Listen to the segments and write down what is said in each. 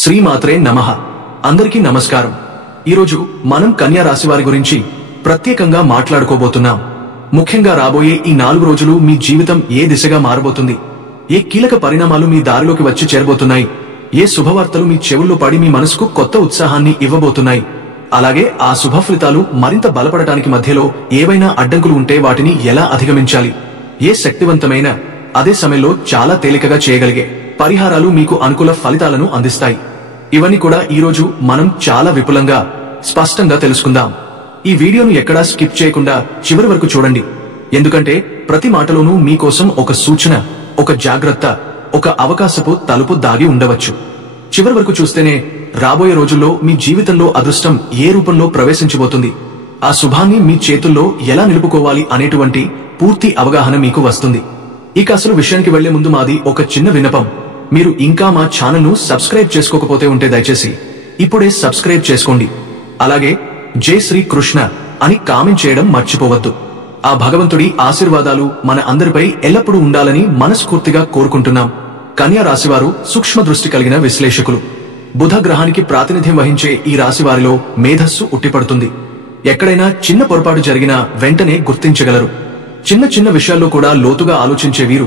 శ్రీమాత్రే నమః. అందరికీ నమస్కారం. ఈరోజు మనం కన్యా రాశి వారి గురించి ప్రత్యేకంగా మాట్లాడుకోబోతున్నాం. ముఖ్యంగా రాబోయే ఈ 4 రోజులు మీ జీవితం ఏ దిశగా మారబోతుంది, ఏ కీలక పరిణామాలు మీ దారిలోకి వచ్చి చేరబోతున్నాయి, ఏ శుభవార్తలు మీ చెవుల్లో పడి మీ మనసుకు కొత్త ఉత్సాహాన్ని ఇవ్వబోతున్నాయి, అలాగే ఆ శుభ ఫలితాలు మరింత బలపడటానికి మధ్యలో ఏవైనా అడ్డంకులు ఉంటే వాటిని ఎలా అధిగమించాలి, ఏ శక్తివంతమైన అదే సమయంలో చాలా తేలికగా చేయగలిగే పరిహారాలు మీకు అనుకూల ఫలితాలను అందిస్తాయి. ఇవన్నీ కూడా ఈరోజు మనం చాలా విపులంగా స్పష్టంగా తెలుసుకుందాం. ఈ వీడియోను ఎక్కడా స్కిప్ చేయకుండా చివరి వరకు చూడండి. ఎందుకంటే ప్రతి మాటలోనూ మీకోసం ఒక సూచన, ఒక జాగ్రత్త, ఒక అవకాశపు తలుపు దాగి ఉండవచ్చు. చివరి వరకు చూస్తేనే రాబోయే రోజుల్లో మీ జీవితంలో అదృష్టం ఏ రూపంలో ప్రవేశించబోతుంది, ఆ శుభాన్ని మీ చేతుల్లో ఎలా నిలుపుకోవాలి అనేటువంటి పూర్తి అవగాహన మీకు వస్తుంది. ఇక అసలు విషయానికి వెళ్లే ముందు మాది ఒక చిన్న విన్నపం. మీరు ఇంకా మా ఛానల్ ను సబ్స్క్రైబ్ చేసుకోకపోతే ఉంటే దయచేసి ఇప్పుడే సబ్స్క్రైబ్ చేసుకోండి. అలాగే జై శ్రీ కృష్ణ అని కామెంట్ చేయడం మర్చిపోవద్దు. ఆ భగవంతుడి ఆశీర్వాదాలు మన అందరిపై ఎల్లప్పుడూ ఉండాలని మనస్ఫూర్తిగా కోరుకుంటున్నాం. కన్యా రాశివారు సూక్ష్మ దృష్టి కలిగిన విశ్లేషకులు. బుధ గ్రహానికి ప్రాతినిధ్యం వహించే ఈ రాశి వారిలో మేధస్సు ఉట్టిపడుతుంది. ఎక్కడైనా చిన్న పొరపాటు జరిగినా వెంటనే గుర్తించగలరు. చిన్న చిన్న విషయాల్లో కూడా లోతుగా ఆలోచించే వీరు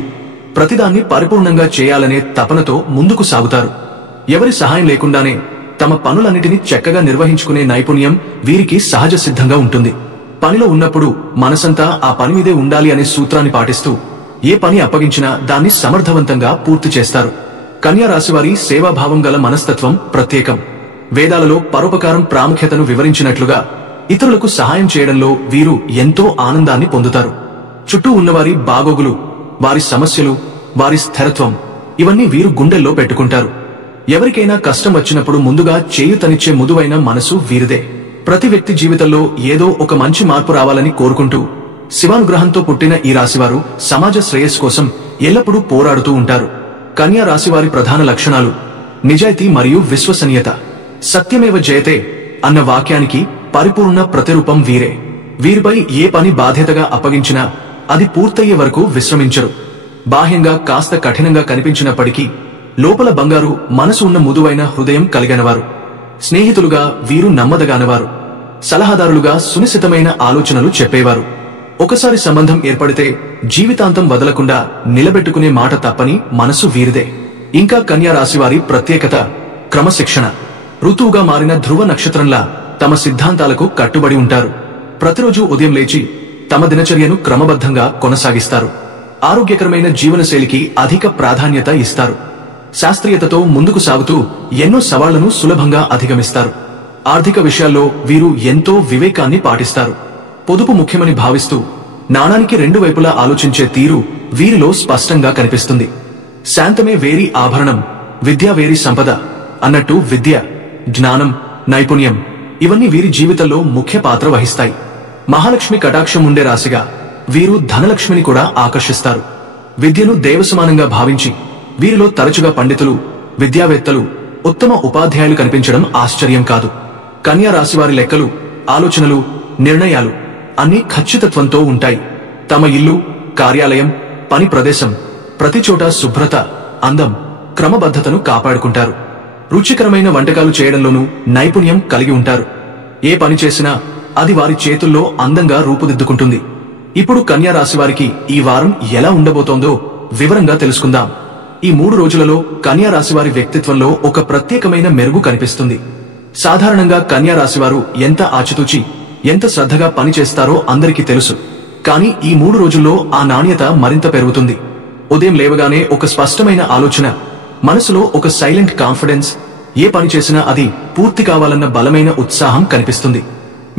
ప్రతిదాన్ని పరిపూర్ణంగా చేయాలనే తపనతో ముందుకు సాగుతారు. ఎవరి సహాయం లేకుండానే తమ పనులన్నిటినీ చక్కగా నిర్వహించుకునే నైపుణ్యం వీరికి సహజ సిద్ధంగా ఉంటుంది. పనిలో ఉన్నప్పుడు మనసంతా ఆ పని మీదే ఉండాలి అనే సూత్రాన్ని పాటిస్తూ ఏ పని అప్పగించినా దాన్ని సమర్థవంతంగా పూర్తి చేస్తారు. కన్యా రాశివారి సేవాభావం గల మనస్తత్వం ప్రత్యేకం. వేదాలలో పరోపకారం ప్రాముఖ్యతను వివరించినట్లుగా ఇతరులకు సహాయం చేయడంలో వీరు ఎంతో ఆనందాన్ని పొందుతారు. చుట్టూ ఉన్నవారి బాగోగులు, వారి సమస్యలు, వారి స్థిరత్వం ఇవన్నీ వీరు గుండెల్లో పెట్టుకుంటారు. ఎవరికైనా కష్టం వచ్చినప్పుడు ముందుగా చేయూతనిచ్చే మృదువైన మనసు వీరిదే. ప్రతి వ్యక్తి జీవితంలో ఏదో ఒక మంచి మార్పు రావాలని కోరుకుంటూ శివానుగ్రహంతో పుట్టిన ఈ రాశివారు సమాజ శ్రేయస్సు కోసం ఎల్లప్పుడూ పోరాడుతూ ఉంటారు. కన్యా రాశివారి ప్రధాన లక్షణాలు నిజాయితీ మరియు విశ్వసనీయత. సత్యమేవ జయతే అన్న వాక్యానికి పరిపూర్ణ ప్రతిరూపం వీరే. వీరిపై ఏ పని బాధ్యతగా అప్పగించినా అది పూర్తయ్యే వరకు విశ్రమించరు. బాహ్యంగా కాస్త కఠినంగా కనిపించినప్పటికీ లోపల బంగారు మనసు ఉన్న మృదువైన హృదయం కలిగినవారు. స్నేహితులుగా వీరు నమ్మదగానవారు. సలహాదారులుగా సునిశ్చితమైన ఆలోచనలు చెప్పేవారు. ఒకసారి సంబంధం ఏర్పడితే జీవితాంతం వదలకుండా నిలబెట్టుకునే మాట తప్పని మనసు వీరిదే. ఇంకా కన్యా రాశివారి ప్రత్యేకత క్రమశిక్షణ. ఋతువుగా మారిన ధ్రువ నక్షత్రంలా తమ సిద్ధాంతాలకు కట్టుబడి ఉంటారు. ప్రతిరోజు ఉదయం లేచి తమ దినచర్యను క్రమబద్ధంగా కొనసాగిస్తారు. ఆరోగ్యకరమైన జీవనశైలికి అధిక ప్రాధాన్యత ఇస్తారు. శాస్త్రీయతతో ముందుకు సాగుతూ ఎన్నో సవాళ్లను సులభంగా అధిగమిస్తారు. ఆర్థిక విషయాల్లో వీరు ఎంతో వివేకాన్ని పాటిస్తారు. పొదుపు ముఖ్యమని భావిస్తూ నాణానికి 2 వైపులా ఆలోచించే తీరు వీరిలో స్పష్టంగా కనిపిస్తుంది. శాంతమే వేరి ఆభరణం, విద్య వేరి సంపద అన్నట్టు విద్య, జ్ఞానం, నైపుణ్యం ఇవన్నీ వీరి జీవితంలో ముఖ్య పాత్ర వహిస్తాయి. మహాలక్ష్మి కటాక్షం ఉండే రాశిగా వీరు ధనలక్ష్మిని కూడా ఆకర్షిస్తారు. విద్యను దేవసమానంగా భావించి వీరిలో తరచుగా పండితులు, విద్యావేత్తలు, ఉత్తమ ఉపాధ్యాయులు కనిపించడం ఆశ్చర్యం కాదు. కన్యా రాశివారి లెక్కలు, ఆలోచనలు, నిర్ణయాలు అన్నీ ఖచ్చితత్వంతో ఉంటాయి. తమ ఇల్లు, కార్యాలయం, పని ప్రదేశం ప్రతి చోట శుభ్రత, అందం, క్రమబద్ధతను కాపాడుకుంటారు. రుచికరమైన వంటకాలు చేయడంలోనూ నైపుణ్యం కలిగి ఉంటారు. ఏ పని చేసినా అది వారి చేతుల్లో అందంగా రూపుదిద్దుకుంటుంది. ఇప్పుడు కన్యా రాశివారికి ఈ వారం ఎలా ఉండబోతోందో వివరంగా తెలుసుకుందాం. ఈ 3 రోజులలో కన్యా రాశివారి వ్యక్తిత్వంలో ఒక ప్రత్యేకమైన మెరుగు కనిపిస్తుంది. సాధారణంగా కన్యా రాశివారు ఎంత ఆచితూచి, ఎంత శ్రద్ధగా పనిచేస్తారో అందరికీ తెలుసు. కానీ ఈ 3 రోజుల్లో ఆ నాణ్యత మరింత పెరుగుతుంది. ఉదయం లేవగానే ఒక స్పష్టమైన ఆలోచన, మనసులో ఒక సైలెంట్ కాన్ఫిడెన్స్, ఏ పని చేసినా అది పూర్తి కావాలన్న బలమైన ఉత్సాహం కనిపిస్తుంది.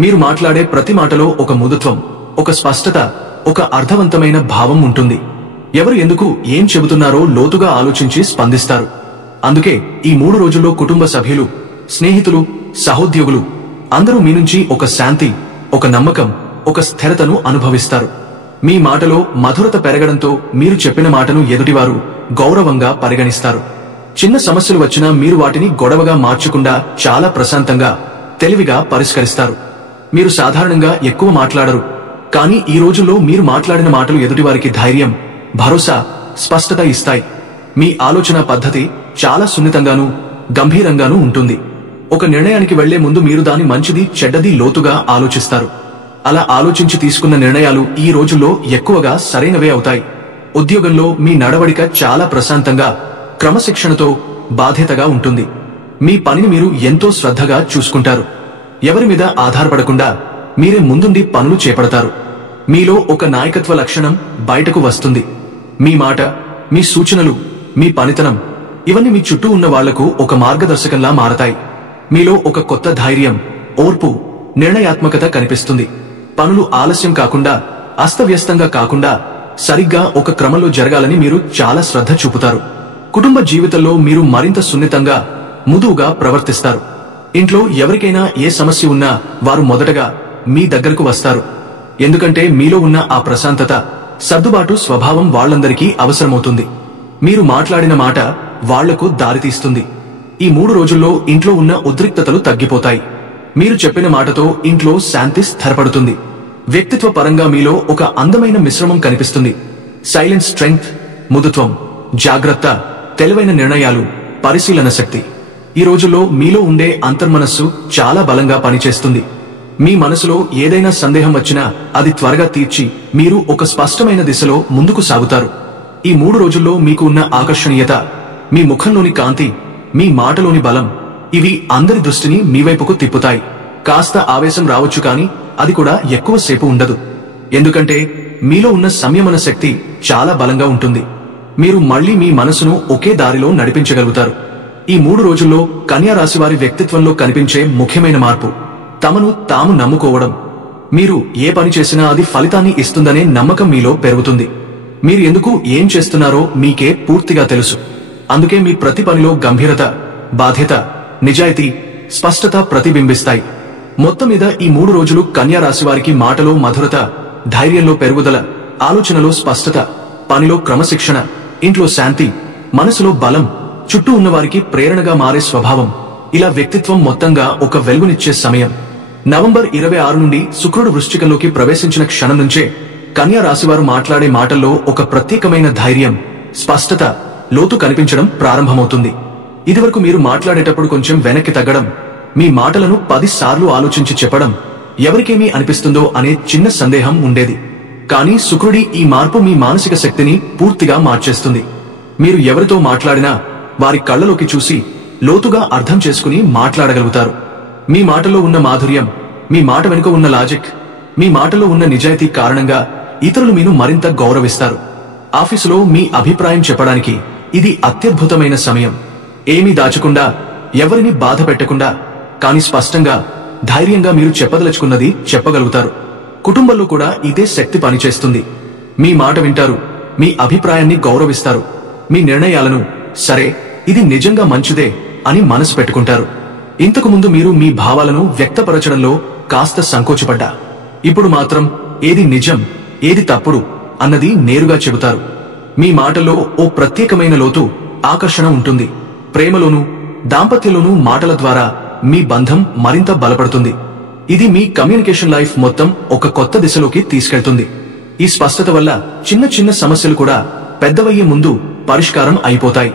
మీరు మాట్లాడే ప్రతి మాటలో ఒక మృదుత్వం, ఒక స్పష్టత, ఒక అర్థవంతమైన భావం ఉంటుంది. ఎవరు ఎందుకు ఏం చెబుతున్నారో లోతుగా ఆలోచించి స్పందిస్తారు. అందుకే ఈ 3 రోజుల్లో కుటుంబ సభ్యులు, స్నేహితులు, సహోద్యోగులు అందరూ మీ నుంచి ఒక శాంతి, ఒక నమ్మకం, ఒక స్థిరతను అనుభవిస్తారు. మీ మాటలో మధురత పెరగడంతో మీరు చెప్పిన మాటను ఎదుటివారు గౌరవంగా పరిగణిస్తారు. చిన్న సమస్యలు వచ్చినా మీరు వాటిని గొడవగా మార్చకుండా చాలా ప్రశాంతంగా, తెలివిగా పరిష్కరిస్తారు. మీరు సాధారణంగా ఎక్కువ మాట్లాడరు. కానీ ఈ రోజుల్లో మీరు మాట్లాడిన మాటలు ఎదుటివారికి ధైర్యం, భరోసా, స్పష్టత ఇస్తాయి. మీ ఆలోచన పద్ధతి చాలా సున్నితంగానూ గంభీరంగానూ ఉంటుంది. ఒక నిర్ణయానికి వెళ్లే ముందు మీరు దాని మంచిది చెడ్డది లోతుగా ఆలోచిస్తారు. అలా ఆలోచించి తీసుకున్న నిర్ణయాలు ఈ రోజుల్లో ఎక్కువగా సరైనవే అవుతాయి. ఉద్యోగంలో మీ నడవడిక చాలా ప్రశాంతంగా, క్రమశిక్షణతో, బాధ్యతగా ఉంటుంది. మీ పనిని మీరు ఎంతో శ్రద్ధగా చూసుకుంటారు. ఎవరి మీద ఆధారపడకుండా మీరే ముందుండి పనులు చేపడతారు. మీలో ఒక నాయకత్వ లక్షణం బయటకు వస్తుంది. మీ మాట, మీ సూచనలు, మీ పనితనం ఇవన్నీ మీ చుట్టూ ఉన్న వాళ్లకు ఒక మార్గదర్శకంలా మారతాయి. మీలో ఒక కొత్త ధైర్యం, ఓర్పు, నిర్ణయాత్మకత కనిపిస్తుంది. పనులు ఆలస్యం కాకుండా, అస్తవ్యస్తంగా కాకుండా సరిగ్గా ఒక క్రమంలో జరగాలని మీరు చాలా శ్రద్ధ చూపుతారు. కుటుంబ జీవితంలో మీరు మరింత సున్నితంగా, మృదువుగా ప్రవర్తిస్తారు. ఇంట్లో ఎవరికైనా ఏ సమస్య ఉన్నా వారు మొదటగా మీ దగ్గరకు వస్తారు. ఎందుకంటే మీలో ఉన్న ఆ ప్రశాంతత, సర్దుబాటు స్వభావం వాళ్లందరికీ అవసరమవుతుంది. మీరు మాట్లాడిన మాట వాళ్లకు దారితీస్తుంది. ఈ 3 రోజుల్లో ఇంట్లో ఉన్న ఉద్రిక్తతలు తగ్గిపోతాయి. మీరు చెప్పిన మాటతో ఇంట్లో శాంతి స్థిరపడుతుంది. వ్యక్తిత్వ పరంగా మీలో ఒక అందమైన మిశ్రమం కనిపిస్తుంది. సైలెంట్ స్ట్రెంగ్త్, మృదుత్వం, జాగ్రత్త, తెలివైన నిర్ణయాలు, పరిశీలన శక్తి. ఈ రోజుల్లో మీలో ఉండే అంతర్మనస్సు చాలా బలంగా పనిచేస్తుంది. మీ మనసులో ఏదైనా సందేహం వచ్చినా అది త్వరగా తీర్చి మీరు ఒక స్పష్టమైన దిశలో ముందుకు సాగుతారు. ఈ 3 రోజుల్లో మీకు ఉన్న ఆకర్షణీయత, మీ ముఖంలోని కాంతి, మీ మాటలోని బలం ఇవి అందరి దృష్టిని మీ వైపుకు తిప్పుతాయి. కాస్త ఆవేశం రావచ్చు, కానీ అది కూడా ఎక్కువసేపు ఉండదు. ఎందుకంటే మీలో ఉన్న సంయమన శక్తి చాలా బలంగా ఉంటుంది. మీరు మళ్లీ మీ మనసును ఒకే దారిలో నడిపించగలుగుతారు. ఈ 3 రోజుల్లో కన్యా రాశివారి వ్యక్తిత్వంలో కనిపించే ముఖ్యమైన మార్పు తమను తాము నమ్ముకోవడం. మీరు ఏ పని చేసినా అది ఫలితాన్ని ఇస్తుందనే నమ్మకం మీలో పెరుగుతుంది. మీరు ఎందుకు ఏం చేస్తున్నారో మీకే పూర్తిగా తెలుసు. అందుకే మీ ప్రతి పనిలో గంభీరత, బాధ్యత, నిజాయితీ, స్పష్టత ప్రతిబింబిస్తాయి. మొత్తం మీద ఈ 3 రోజులు కన్యా రాశివారికి మాటలో మధురత, ధైర్యంలో పెరుగుదల, ఆలోచనలో స్పష్టత, పనిలో క్రమశిక్షణ, ఇంట్లో శాంతి, మనసులో బలం, చుట్టూ ఉన్నవారికి ప్రేరణగా మారే స్వభావం, ఇలా వ్యక్తిత్వం మొత్తంగా ఒక వెలుగునిచ్చే సమయం. నవంబర్ 26 నుండి శుక్రుడు వృశ్చికంలోకి ప్రవేశించిన క్షణం నుంచే కన్యా రాశివారు మాట్లాడే మాటల్లో ఒక ప్రత్యేకమైన ధైర్యం, స్పష్టత, లోతు కనిపించడం ప్రారంభమవుతుంది. ఇదివరకు మీరు మాట్లాడేటప్పుడు కొంచెం వెనక్కి తగ్గడం, మీ మాటలను 10 సార్లు ఆలోచించి చెప్పడం, ఎవరికేమీ అనిపిస్తుందో అనే చిన్న సందేహం ఉండేది. కానీ శుక్రుడి ఈ మార్పు మీ మానసిక శక్తిని పూర్తిగా మార్చేస్తుంది. మీరు ఎవరితో మాట్లాడినా వారి కళ్లలోకి చూసి లోతుగా అర్థం చేసుకుని మాట్లాడగలుగుతారు. మీ మాటలో ఉన్న మాధుర్యం, మీ మాట వెనుక ఉన్న లాజిక్, మీ మాటలో ఉన్న నిజాయితీ కారణంగా ఇతరులు మీను మరింత గౌరవిస్తారు. ఆఫీసులో మీ అభిప్రాయం చెప్పడానికి ఇది అత్యద్భుతమైన సమయం. ఏమీ దాచకుండా, ఎవరిని బాధ పెట్టకుండా, కానీ స్పష్టంగా, ధైర్యంగా మీరు చెప్పదలుచుకున్నది చెప్పగలుగుతారు. కుటుంబంలో కూడా ఇదే శక్తి పనిచేస్తుంది. మీ మాట వింటారు, మీ అభిప్రాయాన్ని గౌరవిస్తారు, మీ నిర్ణయాలను సరే ఇది నిజంగా మంచిదే అని మనసు పెట్టుకుంటారు. ఇంతకు ముందు మీరు మీ భావాలను వ్యక్తపరచడంలో కాస్త సంకోచపడ్డా, ఇప్పుడు మాత్రం ఏది నిజం, ఏది తప్పుడు అన్నది నేరుగా చెబుతారు. మీ మాటల్లో ఓ ప్రత్యేకమైన లోతు, ఆకర్షణ ఉంటుంది. ప్రేమలోనూ దాంపత్యంలోనూ మాటల ద్వారా మీ బంధం మరింత బలపడుతుంది. ఇది మీ కమ్యూనికేషన్ లైఫ్ మొత్తం ఒక కొత్త దిశలోకి తీసుకెళ్తుంది. ఈ స్పష్టత వల్ల చిన్న చిన్న సమస్యలు కూడా పెద్దవయ్యే ముందు పరిష్కారం అయిపోతాయి.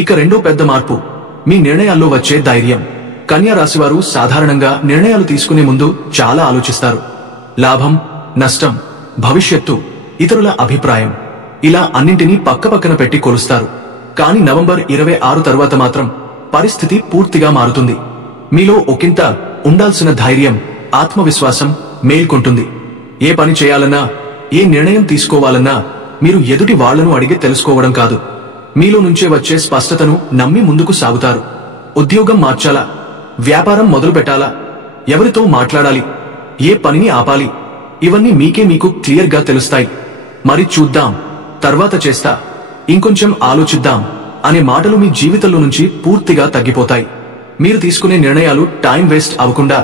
ఇక రెండో పెద్ద మార్పు మీ నిర్ణయాల్లో వచ్చే ధైర్యం. కన్యా రాశివారు సాధారణంగా నిర్ణయాలు తీసుకునే ముందు చాలా ఆలోచిస్తారు. లాభం, నష్టం, భవిష్యత్తు, ఇతరుల అభిప్రాయం, ఇలా అన్నింటినీ పక్కపక్కన పెట్టి కొలుస్తారు. కానీ నవంబర్ 26 తర్వాత మాత్రం పరిస్థితి పూర్తిగా మారుతుంది. మీలో ఒకంత ఉండాల్సిన ధైర్యం, ఆత్మవిశ్వాసం మేల్కొంటుంది. ఏ పని చేయాలన్నా, ఏ నిర్ణయం తీసుకోవాలన్నా మీరు ఎదుటి వాళ్లను అడిగి తెలుసుకోవడం కాదు, మీలో నుంచే వచ్చే స్పష్టతను నమ్మి ముందుకు సాగుతారు. ఉద్యోగం మార్చాలా, వ్యాపారం మొదలు పెట్టాలా, ఎవరితో మాట్లాడాలి, ఏ పనిని ఆపాలి, ఇవన్నీ మీకు క్లియర్గా తెలుస్తాయి. మరి చూద్దాం, తర్వాత చేస్తా, ఇంకొంచెం ఆలోచిద్దాం అనే మాటలు మీ జీవితంలో నుంచి పూర్తిగా తగ్గిపోతాయి. మీరు తీసుకునే నిర్ణయాలు టైం వేస్ట్ అవ్వకుండా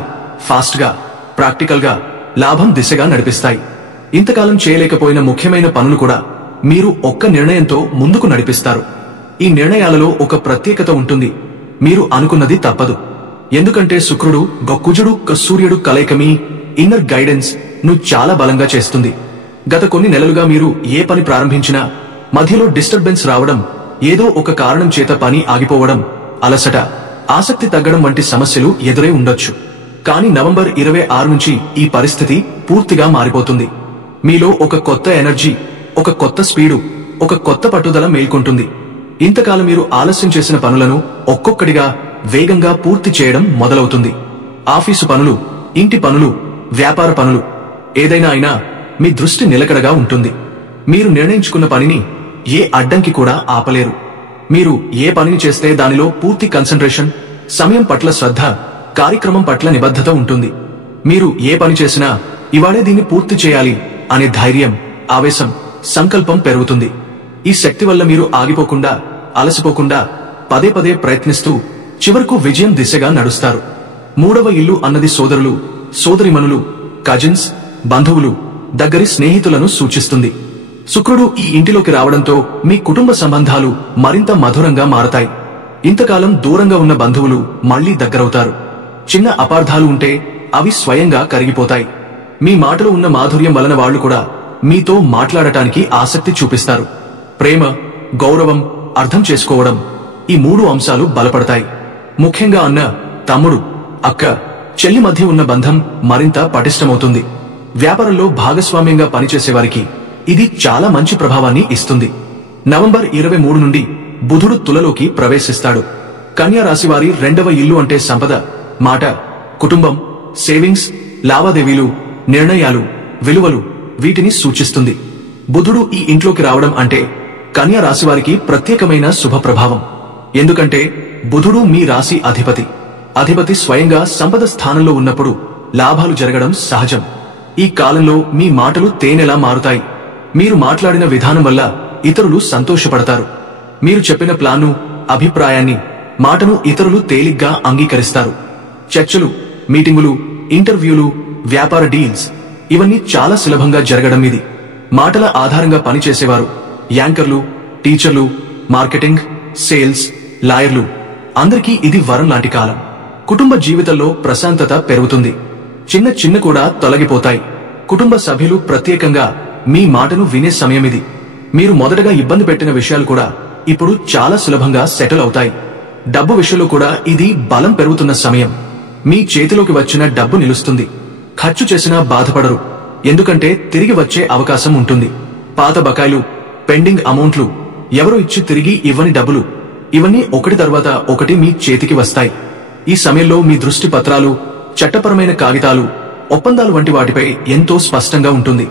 ఫాస్ట్ గా, ప్రాక్టికల్ గా, లాభం దిశగా నడిపిస్తాయి. ఇంతకాలం చేయలేకపోయిన ముఖ్యమైన పనులు కూడా మీరు ఒక్క నిర్ణయంతో ముందుకు నడిపిస్తారు. ఈ నిర్ణయాలలో ఒక ప్రత్యేకత ఉంటుంది. మీరు అనుకున్నది తప్పదు. ఎందుకంటే శుక్రుడు, కుజుడు, సూర్యుడు కలయిక మీ ఇన్నర్ గైడెన్స్ ను చాలా బలంగా చేస్తుంది. గత కొన్ని నెలలుగా మీరు ఏ పని ప్రారంభించినా మధ్యలో డిస్టర్బెన్స్ రావడం, ఏదో ఒక కారణం చేత పని ఆగిపోవడం, అలసట, ఆసక్తి తగ్గడం వంటి సమస్యలు ఎదురై ఉండొచ్చు. కానీ నవంబర్ 26 నుంచి ఈ పరిస్థితి పూర్తిగా మారిపోతుంది. మీలో ఒక కొత్త ఎనర్జీ, ఒక కొత్త స్పీడు, ఒక కొత్త పట్టుదల మేల్కొంటుంది. ఇంతకాలం మీరు ఆలస్యం చేసిన పనులను ఒక్కొక్కటిగా వేగంగా పూర్తి చేయడం మొదలవుతుంది. ఆఫీసు పనులు, ఇంటి పనులు, వ్యాపార పనులు, ఏదైనా అయినా మీ దృష్టి నిలకడగా ఉంటుంది. మీరు నిర్ణయించుకున్న పనిని ఏ అడ్డంకి కూడా ఆపలేరు. మీరు ఏ పనిని చేస్తే దానిలో పూర్తి కన్సంట్రేషన్, సమయం పట్ల శ్రద్ధ, కార్యక్రమం పట్ల నిబద్ధత ఉంటుంది. మీరు ఏ పని చేసినా ఇవాళే దీన్ని పూర్తి చేయాలి అనే ధైర్యం, ఆవేశం, సంకల్పం పెరుగుతుంది. ఈ శక్తి వల్ల మీరు ఆగిపోకుండా, అలసిపోకుండా పదే పదే ప్రయత్నిస్తూ చివరకు విజయం దిశగా నడుస్తారు. మూడవ ఇల్లు అన్నది సోదరులు, సోదరిమణులు, కజిన్స్, బంధువులు, దగ్గరి స్నేహితులను సూచిస్తుంది. శుక్రుడు ఈ ఇంటిలోకి రావడంతో మీ కుటుంబ సంబంధాలు మరింత మధురంగా మారతాయి. ఇంతకాలం దూరంగా ఉన్న బంధువులు మళ్లీ దగ్గరవుతారు. చిన్న అపార్థాలు ఉంటే అవి స్వయంగా కరిగిపోతాయి. మీ మాటలో ఉన్న మాధుర్యం వలన వాళ్లు కూడా మీతో మాట్లాడటానికి ఆసక్తి చూపిస్తారు. ప్రేమ, గౌరవం, అర్థం చేసుకోవడం, ఈ 3 అంశాలు బలపడతాయి. ముఖ్యంగా అన్న, తమ్ముడు, అక్క, చెల్లి మధ్య ఉన్న బంధం మరింత పటిష్టమవుతుంది. వ్యాపారంలో భాగస్వామ్యంగా పనిచేసేవారికి ఇది చాలా మంచి ప్రభావాన్ని ఇస్తుంది. నవంబర్ 23 నుండి బుధుడు తులలోకి ప్రవేశిస్తాడు. కన్యా రాశివారి 2వ ఇల్లు అంటే సంపద, మాట, కుటుంబం, సేవింగ్స్, లావాదేవీలు, నిర్ణయాలు, విలువలు, వీటిని సూచిస్తుంది. బుధుడు ఈ ఇంట్లోకి రావడం అంటే కన్యా రాశివారికి ప్రత్యేకమైన శుభ ప్రభావం. ఎందుకంటే బుధుడు మీ రాశి అధిపతి స్వయంగా సంపద స్థానంలో ఉన్నప్పుడు లాభాలు జరగడం సహజం. ఈ కాలంలో మీ మాటలు తేనెలా మారుతాయి. మీరు మాట్లాడిన విధానం వల్ల ఇతరులు సంతోషపడతారు. మీరు చెప్పిన ప్లాను, అభిప్రాయాన్ని, మాటను ఇతరులు తేలిగ్గా అంగీకరిస్తారు. చర్చలు, మీటింగులు, ఇంటర్వ్యూలు, వ్యాపార డీల్స్, ఇవన్నీ చాలా సులభంగా జరగడం ఇది. మాటల ఆధారంగా పనిచేసేవారు, యాంకర్లు, టీచర్లు, మార్కెటింగ్, సేల్స్, లాయర్లు, అందరికీ ఇది వరం లాంటి కాలం. కుటుంబ జీవితంలో ప్రశాంతత పెరుగుతుంది. చిన్న కూడా తొలగిపోతాయి. కుటుంబ సభ్యులు ప్రత్యేకంగా మీ మాటను వినే సమయమిది. మీరు మొదటగా ఇబ్బంది పెట్టిన విషయాలు కూడా ఇప్పుడు చాలా సులభంగా సెటిల్ అవుతాయి. డబ్బు విషయంలో కూడా ఇది బలం పెరుగుతున్న సమయం. మీ చేతిలోకి వచ్చిన డబ్బు నిలుస్తుంది. ఖర్చు చేసినా బాధపడరు, ఎందుకంటే తిరిగి వచ్చే అవకాశం ఉంటుంది. పాత బకాయిలు, పెండింగ్ అమౌంట్లు, ఎవరో ఇచ్చి తిరిగి ఇవ్వని డబ్బులు, ఇవన్నీ ఒకటి తర్వాత ఒకటి మీ చేతికి వస్తాయి. ఈ సమయంలో మీ దృష్టి పత్రాలు, చట్టపరమైన కాగితాలు, ఒప్పందాలు వంటి వాటిపై ఎంతో స్పష్టంగా ఉంటుంది.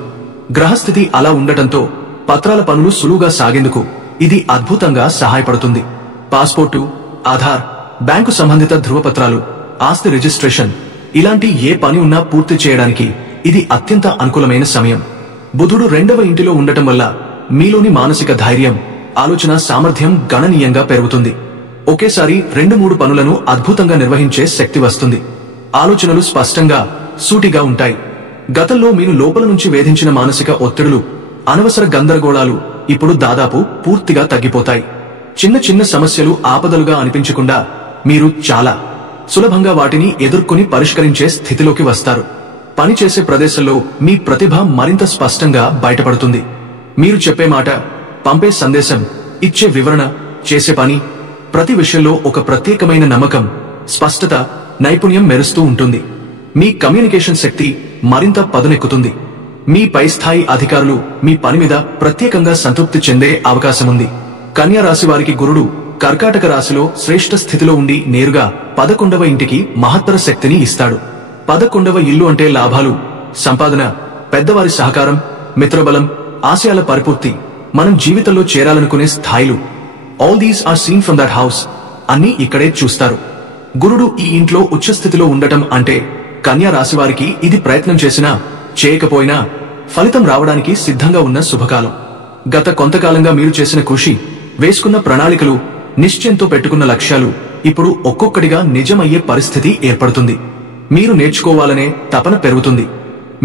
గ్రహస్థితి అలా ఉండటంతో పత్రాల పనులు సులువుగా సాగేందుకు ఇది అద్భుతంగా సహాయపడుతుంది. పాస్పోర్టు, ఆధార్, బ్యాంకు సంబంధిత ధృవపత్రాలు, ఆస్తి రిజిస్ట్రేషన్, ఇలాంటి ఏ పని ఉన్నా పూర్తి చేయడానికి ఇది అత్యంత అనుకూలమైన సమయం. బుధుడు 2వ ఇంటిలో ఉండటం వల్ల మీలోని మానసిక ధైర్యం, ఆలోచన సామర్థ్యం గణనీయంగా పెరుగుతుంది. ఒకేసారి 2-3 పనులను అద్భుతంగా నిర్వహించే శక్తి వస్తుంది. ఆలోచనలు స్పష్టంగా, సూటిగా ఉంటాయి. గతంలో మీరు లోపల నుంచి వేధించిన మానసిక ఒత్తిడులు, అనవసర గందరగోళాలు ఇప్పుడు దాదాపు పూర్తిగా తగ్గిపోతాయి. చిన్న సమస్యలు ఆపదలుగా అనిపించకుండా మీరు చాలా సులభంగా వాటిని ఎదుర్కొని పరిష్కరించే స్థితిలోకి వస్తారు. పనిచేసే ప్రదేశంలో మీ ప్రతిభ మరింత స్పష్టంగా బయటపడుతుంది. మీరు చెప్పే మాట, పంపే సందేశం, ఇచ్చే వివరణ, చేసే పని, ప్రతి విషయంలో ఒక ప్రత్యేకమైన నమ్మకం, స్పష్టత, నైపుణ్యం మెరుస్తూ ఉంటుంది. మీ కమ్యూనికేషన్ శక్తి మరింత పదునెక్కుతుంది. మీ పై స్థాయి అధికారులు మీ పని మీద ప్రత్యేకంగా సంతృప్తి చెందే అవకాశముంది. కన్యా రాశి వారికి గురుడు కర్కాటక రాశిలో శ్రేష్ఠ స్థితిలో ఉండి నేరుగా 11వ ఇంటికి మహత్తర శక్తిని ఇస్తాడు. 11వ ఇల్లు అంటే లాభాలు, సంపాదన, పెద్దవారి సహకారం, మిత్రబలం, ఆశయాల పరిపూర్తి, మనం జీవితంలో చేరాలనుకునే స్థాయిలు. All these are seen from that house. అన్నీ ఇక్కడే చూస్తారు. గురుడు ఈ ఇంట్లో ఉచ్చస్థితిలో ఉండటం అంటే కన్యా రాశి వారికి ఇది ప్రయత్నం చేసినా చేయకపోయినా ఫలితం రావడానికి సిద్ధంగా ఉన్న శుభకాలం. గత కొంతకాలంగా మీరు చేసిన కృషి, వేసుకున్న ప్రణాళికలు, నిశ్చయంతో పెట్టుకున్న లక్ష్యాలు ఇప్పుడు ఒక్కొక్కటిగా నిజమయ్యే పరిస్థితి ఏర్పడుతుంది. మీరు నేర్చుకోవాలనే తపన పెరుగుతుంది.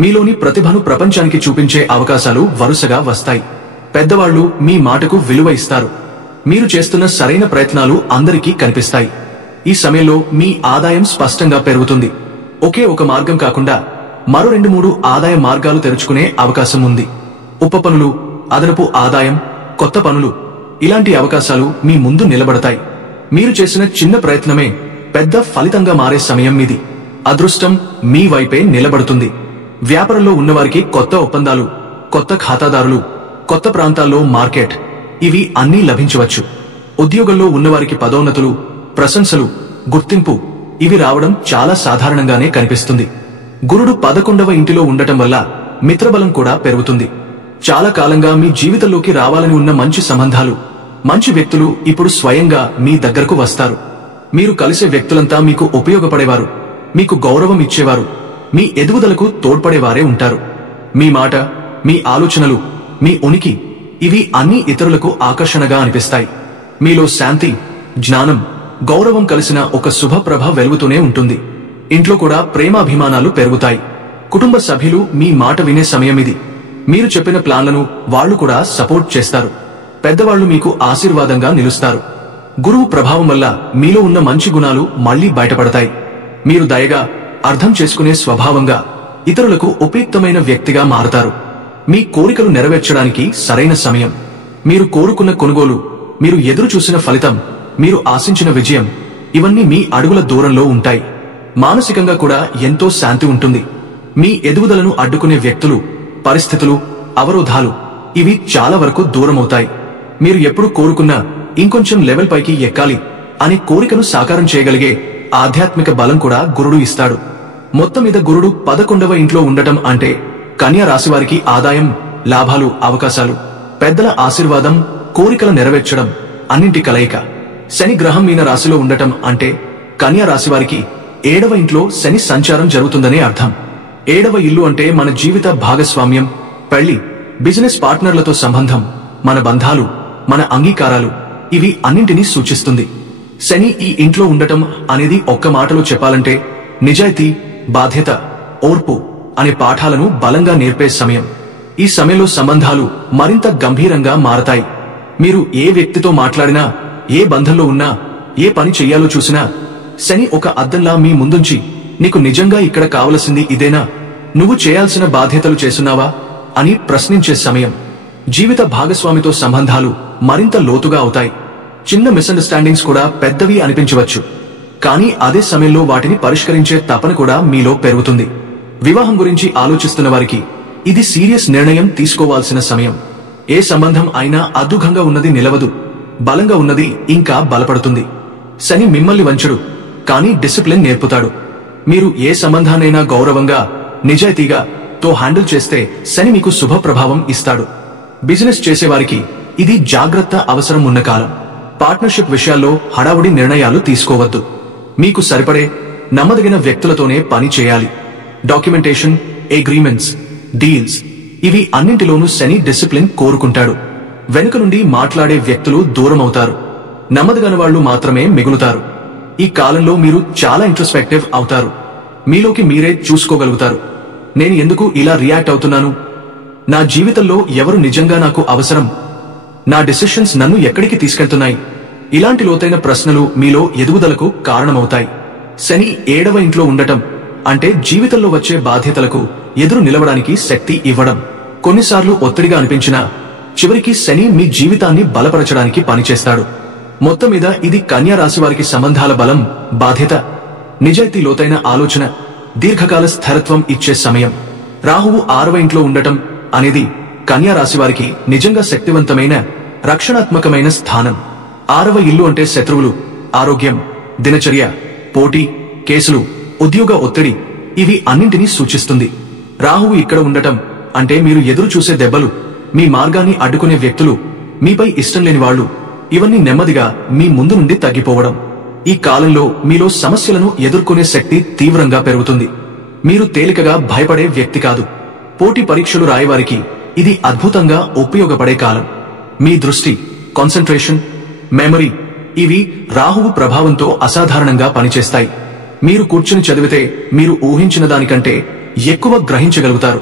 మీలోని ప్రతిభను ప్రపంచానికి చూపించే అవకాశాలు వరుసగా వస్తాయి. పెద్దవాళ్లు మీ మాటకు విలువ ఇస్తారు. మీరు చేస్తున్న సరైన ప్రయత్నాలు అందరికీ కనిపిస్తాయి. ఈ సమయంలో మీ ఆదాయం స్పష్టంగా పెరుగుతుంది. ఒకే ఒక మార్గం కాకుండా మరో 2-3 ఆదాయ మార్గాలు తెరుచుకునే అవకాశం ఉంది. ఉప పనులు, అదనపు ఆదాయం, కొత్త పనులు, ఇలాంటి అవకాశాలు మీ ముందు నిలబడతాయి. మీరు చేసిన చిన్న ప్రయత్నమే పెద్ద ఫలితంగా మారే సమయం ఇది. అదృష్టం మీ వైపే నిలబడుతుంది. వ్యాపారంలో ఉన్నవారికి కొత్త ఒప్పందాలు, కొత్త ఖాతాదారులు, కొత్త ప్రాంతాల్లో మార్కెట్, ఇవి అన్నీ లభించవచ్చు. ఉద్యోగంలో ఉన్నవారికి పదోన్నతులు, ప్రశంసలు, గుర్తింపు ఇవి రావడం చాలా సాధారణంగానే కనిపిస్తుంది. గురుడు 11వ ఇంటిలో ఉండటం వల్ల మిత్రబలం కూడా పెరుగుతుంది. చాలా కాలంగా మీ జీవితంలోకి రావాలని ఉన్న మంచి సంబంధాలు, మంచి వ్యక్తులు ఇప్పుడు స్వయంగా మీ దగ్గరకు వస్తారు. మీరు కలిసే వ్యక్తులంతా మీకు ఉపయోగపడేవారు, మీకు గౌరవం ఇచ్చేవారు, మీ ఎదుగుదలకు తోడ్పడేవారే ఉంటారు. మీ మాట, మీ ఆలోచనలు, మీ ఉనికి ఇవి అన్ని ఇతరులకు ఆకర్షణగా అనిపిస్తాయి. మీలో శాంతి, జ్ఞానం, గౌరవం కలిసిన ఒక శుభప్రభ వెలుగుతూనే ఉంటుంది. ఇంట్లో కూడా ప్రేమాభిమానాలు పెరుగుతాయి. కుటుంబ సభ్యులు మీ మాట వినే సమయం ఇది. మీరు చెప్పిన ప్లాన్లను వాళ్లు కూడా సపోర్ట్ చేస్తారు. పెద్దవాళ్లు మీకు ఆశీర్వాదంగా నిలుస్తారు. గురువు ప్రభావం వల్ల మీలో ఉన్న మంచి గుణాలు మళ్లీ బయటపడతాయి. మీరు దయగా, అర్థం చేసుకునే స్వభావంగా, ఇతరులకు ఉపయుక్తమైన వ్యక్తిగా మారతారు. మీ కోరికలు నెరవేర్చడానికి సరైన సమయం. మీరు కోరుకున్న కొనుగోలు, మీరు ఎదురు చూసిన ఫలితం, మీరు ఆశించిన విజయం ఇవన్నీ మీ అడుగుల దూరంలో ఉంటాయి. మానసికంగా కూడా ఎంతో శాంతి ఉంటుంది. మీ ఎదుగుదలను అడ్డుకునే వ్యక్తులు, పరిస్థితులు, అవరోధాలు ఇవి చాలా వరకు దూరమవుతాయి. మీరు ఎప్పుడు కోరుకున్నా ఇంకొంచెం లెవెల్ పైకి ఎక్కాలి అనే కోరికను సాకారం చేయగలిగే ఆధ్యాత్మిక బలం కూడా గురుడు ఇస్తాడు. మొత్తం మీద గురుడు 11వ ఇంట్లో ఉండటం అంటే కన్యా రాశివారికి ఆదాయం, లాభాలు, అవకాశాలు, పెద్దల ఆశీర్వాదం, కోరికల నెరవేర్చడం అన్నింటి కలయిక. శని గ్రహం మీన రాశిలో ఉండటం అంటే కన్యా రాశివారికి 7వ ఇంట్లో శని సంచారం జరుగుతుందనే అర్థం. 7వ ఇల్లు అంటే మన జీవిత భాగస్వామ్యం, పెళ్లి, బిజినెస్ పార్ట్నర్లతో సంబంధం, మన బంధాలు, మన అంగీకారాలు ఇవి అన్నింటినీ సూచిస్తుంది. శని ఈ ఇంట్లో ఉండటం అనేది ఒక్క మాటలో చెప్పాలంటే నిజాయితీ, బాధ్యత, ఓర్పు అనే పాఠాలను బలంగా నేర్పే సమయం. ఈ సమయంలో సంబంధాలు మరింత గంభీరంగా మారతాయి. మీరు ఏ వ్యక్తితో మాట్లాడినా, ఏ బంధంలో ఉన్నా, ఏ పని చెయ్యాలో చూసినా శని ఒక అద్దంలా మీ ముందుంచి నీకు నిజంగా ఇక్కడ కావలసింది ఇదేనా, నువ్వు చేయాల్సిన బాధ్యతలు చేస్తున్నావా అని ప్రశ్నించే సమయం. జీవిత భాగస్వామితో సంబంధాలు మరింత లోతుగా అవుతాయి. చిన్న మిస్అండర్స్టాండింగ్స్ కూడా పెద్దవి అనిపించవచ్చు, కానీ అదే సమయంలో వాటిని పరిష్కరించే తపన కూడా మీలో పెరుగుతుంది. వివాహం గురించి ఆలోచిస్తున్న వారికి ఇది సీరియస్ నిర్ణయం తీసుకోవాల్సిన సమయం. ఏ సంబంధం అయినా అద్భుతంగా ఉన్నది నిలవదు, బలంగా ఉన్నది ఇంకా బలపడుతుంది. శని మిమ్మల్ని వంచడు, కానీ డిసిప్లిన్ నేర్పుతాడు. మీరు ఏ సంబంధాన్నైనా గౌరవంగా, నిజాయితీగా తో హ్యాండిల్ చేస్తే శని మీకు శుభ ప్రభావం ఇస్తాడు. బిజినెస్ చేసేవారికి ఇది జాగ్రత్త అవసరం ఉన్న కాలం. పార్ట్నర్షిప్ విషయాల్లో హడావుడి నిర్ణయాలు తీసుకోవద్దు. మీకు సరిపడే, నమ్మదగిన వ్యక్తులతోనే పని చేయాలి. డాక్యుమెంటేషన్, అగ్రీమెంట్స్, డీల్స్ ఇవి అన్నింటిలోనూ శని డిసిప్లిన్ కోరుకుంటాడు. వెనుక నుండి మాట్లాడే వ్యక్తులు దూరమవుతారు. నమ్మదగిన వాళ్లు మాత్రమే మిగులుతారు. ఈ కాలంలో మీరు చాలా ఇంట్రోస్పెక్టివ్ అవుతారు. మీలోకి మీరే చూసుకోగలుగుతారు. నేను ఎందుకు ఇలా రియాక్ట్ అవుతున్నాను, నా జీవితంలో ఎవరు నిజంగా నాకు అవసరం, నా డిసిషన్స్ నన్ను ఎక్కడికి తీసుకెళ్తున్నాయి, ఇలాంటి లోతైన ప్రశ్నలు మీలో ఎదుగుదలకు కారణమవుతాయి. శని 7వ ఇంట్లో ఉండటం అంటే జీవితంలో వచ్చే బాధ్యతలకు ఎదురు నిలవడానికి శక్తి ఇవ్వడం. కొన్నిసార్లు ఒత్తిడిగా అనిపించినా చివరికి శని మీ జీవితాన్ని బలపరచడానికి పనిచేస్తాడు. మొత్తం మీద ఇది కన్యా రాశి వారికి సంబంధాల బలం, బాధ్యత, నిజాయితీ, లోతైన ఆలోచన, దీర్ఘకాల స్థిరత్వం ఇచ్చే సమయం. రాహువు 6వ ఇంట్లో ఉండటం అనేది కన్యా రాశి వారికి నిజంగా శక్తివంతమైన, రక్షణాత్మకమైన స్థానం. 6వ ఇల్లు అంటే శత్రువులు, ఆరోగ్యం, దినచర్య, పోటీ, కేసులు, ఉద్యోగ ఒత్తిడి ఇవి అన్నింటినీ సూచిస్తుంది. రాహువు ఇక్కడ ఉండటం అంటే మీరు ఎదురు చూసే దెబ్బలు, మీ మార్గాన్ని అడ్డుకునే వ్యక్తులు, మీపై ఇష్టం లేని వాళ్లు ఇవన్నీ నెమ్మదిగా మీ ముందు నుండి తగ్గిపోవడం. ఈ కాలంలో మీలో సమస్యలను ఎదుర్కొనే శక్తి తీవ్రంగా పెరుగుతుంది. మీరు తేలికగా భయపడే వ్యక్తి కాదు. పోటీ పరీక్షలు రాయవారికి ఇది అద్భుతంగా ఉపయోగపడే కాలం. మీ దృష్టి, కాన్సంట్రేషన్, మెమరీ ఇవి రాహువు ప్రభావంతో అసాధారణంగా పనిచేస్తాయి. మీరు కూర్చుని చదివితే మీరు ఊహించిన దానికంటే ఎక్కువ గ్రహించగలుగుతారు.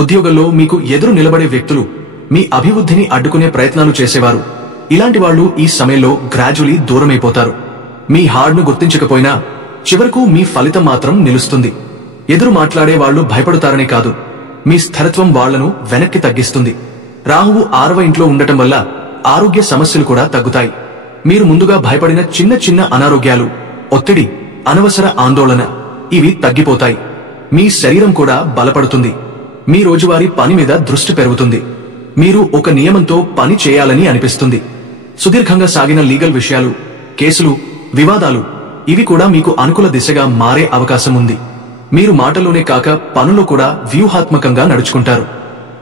ఉద్యోగంలో మీకు ఎదురు నిలబడే వ్యక్తులు, మీ అభివృద్ధిని అడ్డుకునే ప్రయత్నాలు చేసేవారు, ఇలాంటి వాళ్లు ఈ సమయంలో గ్రాడ్యువలీ దూరమైపోతారు. మీ హార్డ్ను గుర్తించకపోయినా చివరకు మీ ఫలితం మాత్రం నిలుస్తుంది. ఎదురు మాట్లాడే వాళ్లు భయపడతారనే కాదు, మీ స్థిరత్వం వాళ్లను వెనక్కి తగ్గిస్తుంది. రాహువు 6వ ఇంట్లో ఉండటం వల్ల ఆరోగ్య సమస్యలు కూడా తగ్గుతాయి. మీరు ముందుగా భయపడిన చిన్న చిన్న అనారోగ్యాలు, ఒత్తిడి అనవసర ఆందోళన ఇవి తగ్గిపోతాయి. మీ శరీరం కూడా బలపడుతుంది. మీ రోజువారీ పని మీద దృష్టి పెరుగుతుంది. మీరు ఒక నియమంతో పని చేయాలని అనిపిస్తుంది. సుదీర్ఘంగా సాగిన లీగల్ విషయాలు, కేసులు, వివాదాలు ఇవి కూడా మీకు అనుకూల దిశగా మారే అవకాశం ఉంది. మీరు మాటలోనే కాక పనుల్లో కూడా వ్యూహాత్మకంగా నడుచుకుంటారు.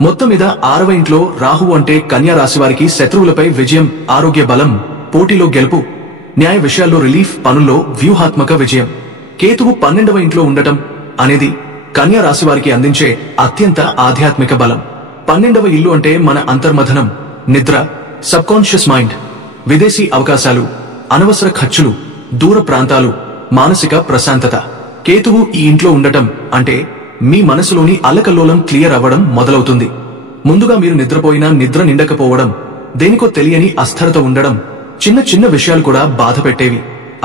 మొత్తం మీద 6వ ఇంట్లో రాహువు అంటే కన్యా రాశి వారికి శత్రువులపై విజయం, ఆరోగ్య బలం, పోటీలో గెలుపు, న్యాయ విషయాల్లో రిలీఫ్, పనుల్లో వ్యూహాత్మక విజయం. కేతువు 12వ ఇంట్లో ఉండటం అనేది కన్యా రాశి వారికి అందించే అత్యంత ఆధ్యాత్మిక బలం. 12వ ఇల్లు అంటే మన అంతర్మథనం, నిద్ర, సబ్కాన్షియస్ మైండ్, విదేశీ అవకాశాలు, అనవసర ఖర్చులు, దూర ప్రాంతాలు, మానసిక ప్రశాంతత. కేతువు ఈ ఇంట్లో ఉండటం అంటే మీ మనసులోని అల్లకల్లోలం క్లియర్ అవ్వడం మొదలవుతుంది. ముందుగా మీరు నిద్రపోయినా నిద్ర నిండకపోవడం, దేనికో తెలియని అస్థిరత ఉండడం, చిన్న చిన్న విషయాలు కూడా బాధ పెట్టేవి,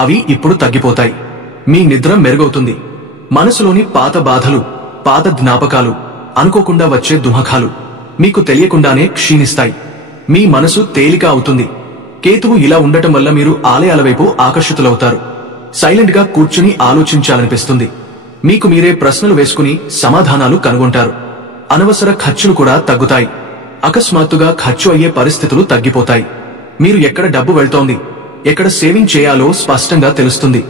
అవి ఇప్పుడు తగ్గిపోతాయి. మీ నిద్ర మెరుగవుతుంది. మనసులోని పాత బాధలు, పాత జ్ఞాపకాలు, అనుకోకుండా వచ్చే దుఃఖాలు మీకు తెలియకుండానే క్షీణిస్తాయి. మీ మనసు తేలిక అవుతుంది. కేతువు ఇలా ఉండటం వల్ల మీరు ఆలయాల వైపు ఆకర్షితులవుతారు. సైలెంట్ గా కూర్చుని ఆలోచించాలనిపిస్తుంది. మీకు మీరే ప్రశ్నలు వేసుకుని సమాధానాలు కనుగొంటారు. అనవసర ఖర్చులు కూడా తగ్గుతాయి. అకస్మాత్తుగా ఖర్చు అయ్యే పరిస్థితులు తగ్గిపోతాయి. మీరు ఎక్కడ డబ్బు వెళ్తోంది, ఎక్కడ సేవింగ్ చేయాలో స్పష్టంగా తెలుస్తుంది.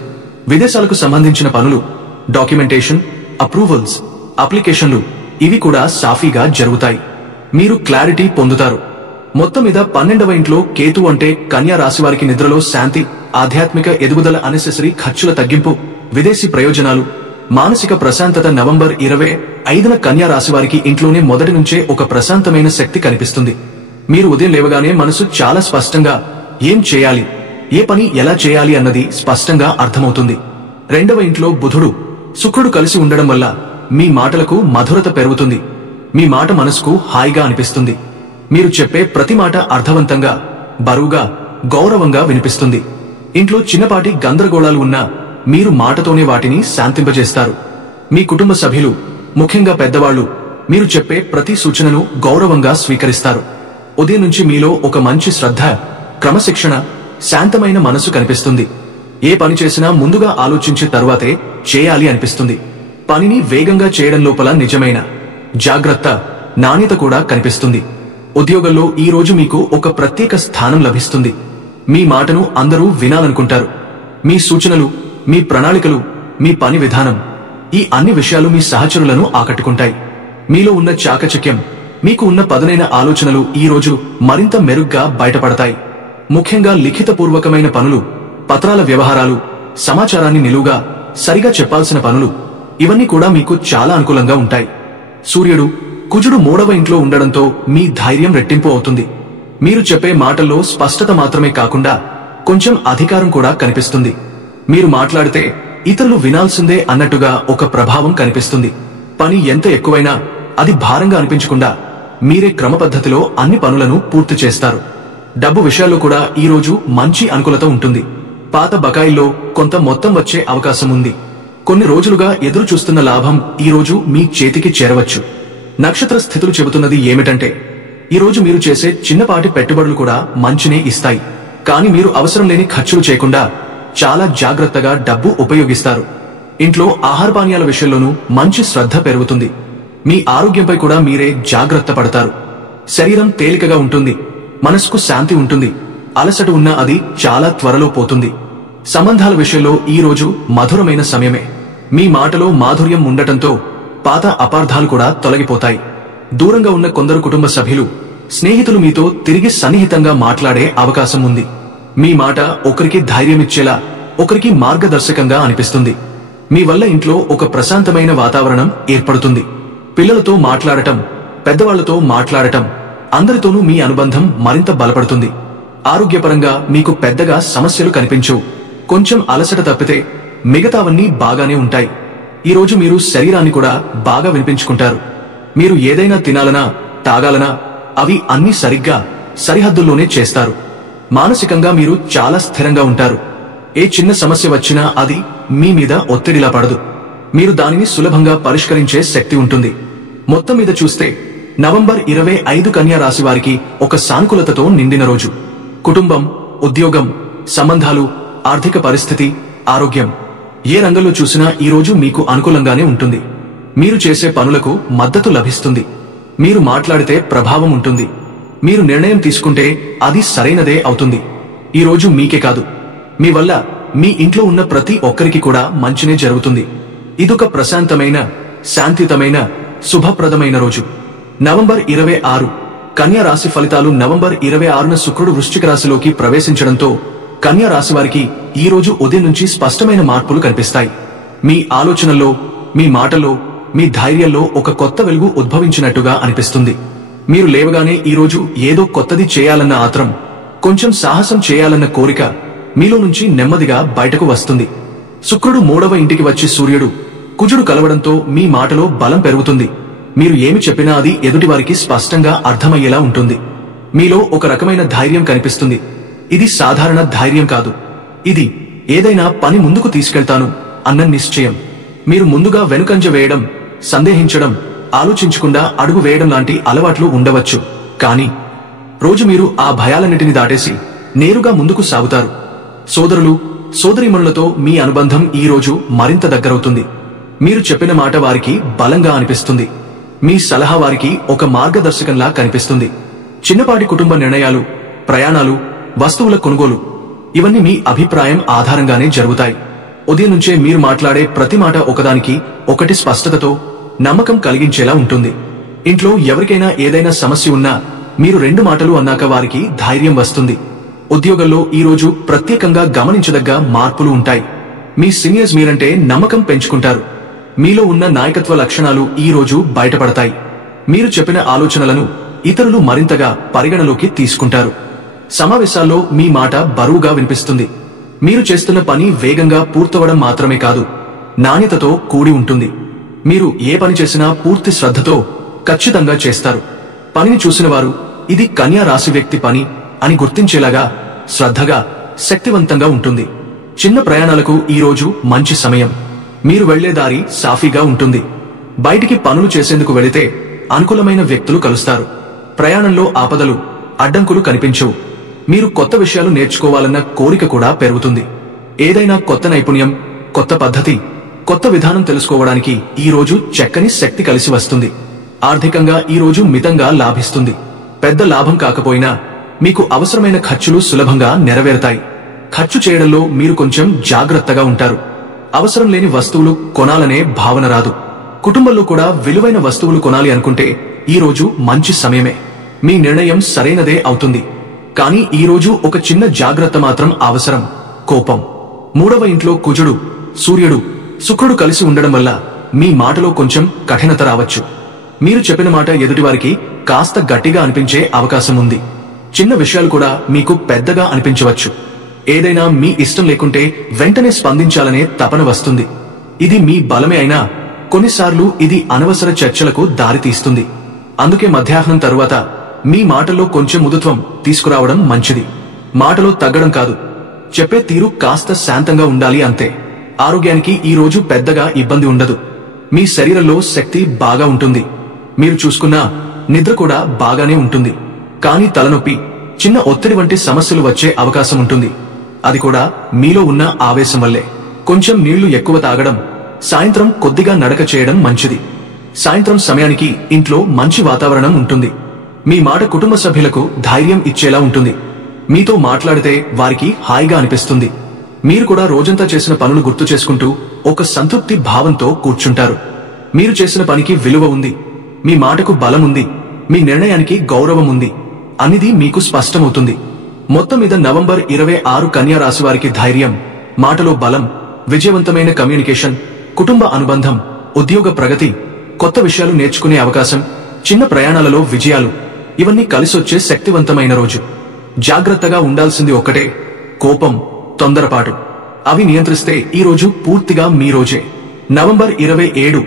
విదేశాలకు సంబంధించిన పనులు, డాక్యుమెంటేషన్, అప్రూవల్స్, అప్లికేషన్లు ఇవి కూడా సాఫీగా జరుగుతాయి. మీరు క్లారిటీ పొందుతారు. మొత్తం మీద 12వ ఇంట్లో కేతు అంటే కన్యా రాశి వారికి నిద్రలో శాంతి, ఆధ్యాత్మిక ఎదుగుదల, అనెసెసరీ ఖర్చుల తగ్గింపు, విదేశీ ప్రయోజనాలు, మానసిక ప్రశాంతత. నవంబర్ 25న కన్యా రాశి వారికి ఇంట్లోనే మొదటి నుంచే ఒక ప్రశాంతమైన శక్తి కనిపిస్తుంది. మీరు ఉదయం లేవగానే మనసు చాలా స్పష్టంగా ఏం చేయాలి, ఏ పని ఎలా చేయాలి అన్నది స్పష్టంగా అర్థమవుతుంది. 2వ ఇంట్లో బుధుడు, శుక్రుడు కలిసి ఉండడం వల్ల మీ మాటలకు మధురత పెరుగుతుంది. మీ మాట మనసుకు హాయిగా అనిపిస్తుంది. మీరు చెప్పే ప్రతి మాట అర్థవంతంగా, బరువుగా, గౌరవంగా వినిపిస్తుంది. ఇంట్లో చిన్నపాటి గందరగోళాలు ఉన్నా మీరు మాటతోనే వాటిని శాంతింపజేస్తారు. మీ కుటుంబ సభ్యులు, ముఖ్యంగా పెద్దవాళ్లు, మీరు చెప్పే ప్రతి సూచనను గౌరవంగా స్వీకరిస్తారు. ఉదయం నుంచి మీలో ఒక మంచి శ్రద్ధ, క్రమశిక్షణ, శాంతమైన మనసు కనిపిస్తుంది. ఏ పని చేసినా ముందుగా ఆలోచించి తరువాతే చేయాలి అనిపిస్తుంది. పనిని వేగంగా చేయడం లోపల నిజమైన జాగ్రత్త, నాణ్యత కూడా కనిపిస్తుంది. ఉద్యోగంలో ఈ రోజు మీకు ఒక ప్రత్యేక స్థానం లభిస్తుంది. మీ మాటను అందరూ వినాలనుకుంటారు. మీ సూచనలు, మీ ప్రణాళికలు, మీ పని విధానం, ఈ అన్ని విషయాలు మీ సహచరులను ఆకట్టుకుంటాయి. మీలో ఉన్న చాకచక్యం, మీకు ఉన్న పదునైన ఆలోచనలు ఈ రోజు మరింత మెరుగ్గా బయటపడతాయి. ముఖ్యంగా లిఖితపూర్వకమైన పనులు, పత్రాల వ్యవహారాలు, సమాచారాన్ని నిలువుగా సరిగా చెప్పాల్సిన పనులు ఇవన్నీ కూడా మీకు చాలా అనుకూలంగా ఉంటాయి. సూర్యుడు, కుజుడు 3వ ఇంట్లో ఉండడంతో మీ ధైర్యం రెట్టింపు అవుతుంది. మీరు చెప్పే మాటల్లో స్పష్టత మాత్రమే కాకుండా కొంచెం అధికారం కూడా కనిపిస్తుంది. మీరు మాట్లాడితే ఇతరులు వినాల్సిందే అన్నట్టుగా ఒక ప్రభావం కనిపిస్తుంది. పని ఎంత ఎక్కువైనా అది భారంగా అనిపించకుండా మీరే క్రమపద్ధతిలో అన్ని పనులను పూర్తి చేస్తారు. డబ్బు విషయాల్లో కూడా ఈ రోజు మంచి అనుకూలత ఉంటుంది. పాత బకాయిల్లో కొంత మొత్తం వచ్చే అవకాశం ఉంది. కొన్ని రోజులుగా ఎదురు చూస్తున్న లాభం ఈ రోజు మీ చేతికి చేరవచ్చు. నక్షత్ర స్థితులు చెబుతున్నది ఏమిటంటే ఈ రోజు మీరు చేసే చిన్నపాటి పెట్టుబడులు కూడా మంచినే ఇస్తాయి. కానీ మీరు అవసరం లేని ఖర్చులు చేయకుండా చాలా జాగ్రత్తగా డబ్బు ఉపయోగిస్తారు. ఇంట్లో ఆహారపానీయాల విషయంలోనూ మంచి శ్రద్ధ పెరుగుతుంది. మీ ఆరోగ్యంపై కూడా మీరే జాగ్రత్త పడతారు. శరీరం తేలికగా ఉంటుంది. మనసుకు శాంతి ఉంటుంది. అలసట ఉన్నా అది చాలా త్వరలో పోతుంది. సంబంధాల విషయంలో ఈ రోజు మధురమైన సమయమే. మీ మాటలో మాధుర్యం ఉండటంతో పాత అపార్థాలు కూడా తొలగిపోతాయి. దూరంగా ఉన్న కొందరు కుటుంబ సభ్యులు, స్నేహితులు మీతో తిరిగి సన్నిహితంగా మాట్లాడే అవకాశం ఉంది. మీ మాట ఒకరికి ధైర్యమిచ్చేలా, ఒకరికి మార్గదర్శకంగా అనిపిస్తుంది. మీ వల్ల ఇంట్లో ఒక ప్రశాంతమైన వాతావరణం ఏర్పడుతుంది. పిల్లలతో మాట్లాడటం, పెద్దవాళ్లతో మాట్లాడటం, అందరితోనూ మీ అనుబంధం మరింత బలపడుతుంది. ఆరోగ్యపరంగా మీకు పెద్దగా సమస్యలు కనిపించవు. కొంచెం అలసట తప్పితే మిగతావన్నీ బాగానే ఉంటాయి. ఈ రోజు మీరు శరీరాన్ని కూడా బాగా వినిపించుకుంటారు. మీరు ఏదైనా తినాలనా, తాగాలనా అవి అన్నీ సరిగ్గా సరిహద్దుల్లోనే చేస్తారు. మానసికంగా మీరు చాలా స్థిరంగా ఉంటారు. ఏ చిన్న సమస్య వచ్చినా అది మీ మీద ఒత్తిడిలా పడదు. మీరు దానిని సులభంగా పరిష్కరించే శక్తి ఉంటుంది. మొత్తం మీద చూస్తే నవంబర్ 25 కన్యా రాశి వారికి ఒక సానుకూలతతో నిండిన రోజు. కుటుంబం, ఉద్యోగం, సంబంధాలు, ఆర్థిక పరిస్థితి, ఆరోగ్యం ఏ రంగంలో చూసినా ఈ రోజు మీకు అనుకూలంగానే ఉంటుంది. మీరు చేసే పనులకు మద్దతు లభిస్తుంది. మీరు మాట్లాడితే ప్రభావం ఉంటుంది. మీరు నిర్ణయం తీసుకుంటే అది సరైనదే అవుతుంది. ఈ రోజు మీకే కాదు, మీ వల్ల మీ ఇంట్లో ఉన్న ప్రతి ఒక్కరికి కూడా మంచినే జరుగుతుంది. ఇదొక ప్రశాంతమైన, శాంతియుతమైన, శుభప్రదమైన రోజు. నవంబర్ 26 కన్యా రాశి ఫలితాలు. నవంబర్ 26న శుక్రుడు వృశ్చిక రాశిలోకి ప్రవేశించడంతో కన్యా రాశి వారికి ఈ రోజు ఉదయం నుంచి స్పష్టమైన మార్పులు కనిపిస్తాయి. మీ ఆలోచనల్లో, మీ మాటల్లో, మీ ధైర్యంలో ఒక కొత్త వెలుగు ఉద్భవించినట్టుగా అనిపిస్తుంది. మీరు లేవగానే ఈ రోజు ఏదో కొత్తది చేయాలన్న ఆత్రం, కొంచెం సాహసం చేయాలన్న కోరిక మీలో నుంచి నెమ్మదిగా బయటకు వస్తుంది. శుక్రుడు 3వ ఇంటికి వచ్చి సూర్యుడు, కుజుడు కలవడంతో మీ మాటలో బలం పెరుగుతుంది. మీరు ఏమి చెప్పినా అది ఎదుటివారికి స్పష్టంగా అర్థమయ్యేలా ఉంటుంది. మీలో ఒక రకమైన ధైర్యం కనిపిస్తుంది. ఇది సాధారణ ధైర్యం కాదు. ఇది ఏదైనా పని ముందుకు తీసుకెళ్తాను అన్న నిశ్చయం. మీరు ముందుగా వెనుకంజ వేయడం, సందేహించడం, ఆలోచించకుండా అడుగు వేయడం లాంటి అలవాట్లు ఉండవచ్చు. కానీ రోజు మీరు ఆ భయాలన్నిటిని దాటేసి నేరుగా ముందుకు సాగుతారు. సోదరులు, సోదరీమణులతో మీ అనుబంధం ఈ రోజు మరింత దగ్గరవుతుంది. మీరు చెప్పిన మాట వారికి బలంగా అనిపిస్తుంది. మీ సలహా వారికి ఒక మార్గదర్శకంలా కనిపిస్తుంది. చిన్నపాటి కుటుంబ నిర్ణయాలు, ప్రయాణాలు, వస్తువుల కొనుగోలు, ఇవన్నీ మీ అభిప్రాయం ఆధారంగానే జరుగుతాయి. ఉదయం నుంచే మీరు మాట్లాడే ప్రతి మాట ఒకదానికి ఒకటి స్పష్టతతో, నమ్మకం కలిగించేలా ఉంటుంది. ఇంట్లో ఎవరికైనా ఏదైనా సమస్య ఉన్నా మీరు 2 మాటలు అన్నాక వారికి ధైర్యం వస్తుంది. ఉద్యోగంలో ఈ రోజు ప్రత్యేకంగా గమనించదగ్గ మార్పులు ఉంటాయి. మీ సీనియర్స్ మీరంటే నమ్మకం పెంచుకుంటారు. మీలో ఉన్న నాయకత్వ లక్షణాలు ఈ రోజు బయటపడతాయి. మీరు చెప్పిన ఆలోచనలను ఇతరులు మరింతగా పరిగణలోకి తీసుకుంటారు. సమావేశాల్లో మీ మాట బరువుగా వినిపిస్తుంది. మీరు చేస్తున్న పని వేగంగా పూర్తవడం మాత్రమే కాదు, నాణ్యతతో కూడి ఉంటుంది. మీరు ఏ పని చేసినా పూర్తి శ్రద్ధతో, ఖచ్చితంగా చేస్తారు. పనిని చూసిన వారు ఇది కన్యా రాశి వ్యక్తి పని అని గుర్తించేలాగా శ్రద్ధగా, శక్తివంతంగా ఉంటుంది. చిన్న ప్రయాణాలకు ఈ రోజు మంచి సమయం. మీరు వెళ్లే దారి సాఫీగా ఉంటుంది. బయటికి పనులు చేసేందుకు వెళితే అనుకూలమైన వ్యక్తులు కలుస్తారు. ప్రయాణంలో ఆపదలు, అడ్డంకులు కనిపించవు. మీరు కొత్త విషయాలు నేర్చుకోవాలన్న కోరిక కూడా పెరుగుతుంది. ఏదైనా కొత్త నైపుణ్యం, కొత్త పద్ధతి, కొత్త విధానం తెలుసుకోవడానికి ఈ రోజు చక్కని శక్తి కలిసి వస్తుంది. ఆర్థికంగా ఈ రోజు మితంగా లాభిస్తుంది. పెద్ద లాభం కాకపోయినా మీకు అవసరమైన ఖర్చులు సులభంగా నెరవేరుతాయి. ఖర్చు చేయడంలో మీరు కొంచెం జాగ్రత్తగా ఉంటారు. అవసరం లేని వస్తువులు కొనాలనే భావన రాదు. కుటుంబంలో కూడా విలువైన వస్తువులు కొనాలి అనుకుంటే ఈ రోజు మంచి సమయమే. మీ నిర్ణయం సరైనదే అవుతుంది. కానీ ఈ రోజు ఒక చిన్న జాగ్రత్త మాత్రం అవసరం. కోపం. 3వ ఇంట్లో కుజుడు, సూర్యుడు, శుక్రుడు కలిసి ఉండడం వల్ల మీ మాటలో కొంచెం కఠినత రావచ్చు. మీరు చెప్పిన మాట ఎదుటివారికి కాస్త గట్టిగా అనిపించే అవకాశం ఉంది. చిన్న విషయాలు కూడా మీకు పెద్దగా అనిపించవచ్చు. ఏదైనా మీ ఇష్టం లేకుంటే వెంటనే స్పందించాలనే తపన వస్తుంది. ఇది మీ బలమే అయినా కొన్నిసార్లు ఇది అనవసర చర్చలకు దారితీస్తుంది. అందుకే మధ్యాహ్నం తరువాత మీ మాటల్లో కొంచెం మృదుత్వం తీసుకురావడం మంచిది. మాటలో తగ్గడం కాదు, చెప్పే తీరు కాస్త శాంతంగా ఉండాలి అంతే. ఆరోగ్యానికి ఈ రోజు పెద్దగా ఇబ్బంది ఉండదు. మీ శరీరంలో శక్తి బాగా ఉంటుంది. మీరు చూసుకున్నా నిద్ర కూడా బాగానే ఉంటుంది. కానీ తలనొప్పి, చిన్న ఒత్తిడి వంటి సమస్యలు వచ్చే అవకాశం ఉంటుంది. అది కూడా మీలో ఉన్న ఆవేశం వల్లే. కొంచెం నీళ్లు ఎక్కువ తాగడం, సాయంత్రం కొద్దిగా నడక చేయడం మంచిది. సాయంత్రం సమయానికి ఇంట్లో మంచి వాతావరణం ఉంటుంది. మీ మాట కుటుంబ సభ్యులకు ధైర్యం ఇచ్చేలా ఉంటుంది. మీతో మాట్లాడితే వారికి హాయిగా అనిపిస్తుంది. మీరు కూడా రోజంతా చేసిన పనులు గుర్తు చేసుకుంటూ ఒక సంతృప్తి భావంతో కూర్చుంటారు. మీరు చేసిన పనికి విలువ ఉంది, మీ మాటకు బలం ఉంది, మీ నిర్ణయానికి గౌరవం ఉంది అనేది మీకు స్పష్టమవుతుంది. మొత్తం మీద నవంబర్ 26 కన్యా రాశి వారికి ధైర్యం, మాటలో బలం, విజయవంతమైన కమ్యూనికేషన్, కుటుంబ అనుబంధం, ఉద్యోగ ప్రగతి, కొత్త విషయాలు నేర్చుకునే అవకాశం, చిన్న ప్రయాణాలలో విజయాలు, ఇవన్నీ కలిసొచ్చే శక్తివంతమైన రోజు. జాగ్రత్తగా ఉండాల్సింది ఒక్కటే, కోపం, తొందరపాటు. అవి నియంత్రిస్తే ఈ రోజు పూర్తిగా మీ రోజే. నవంబర్ 27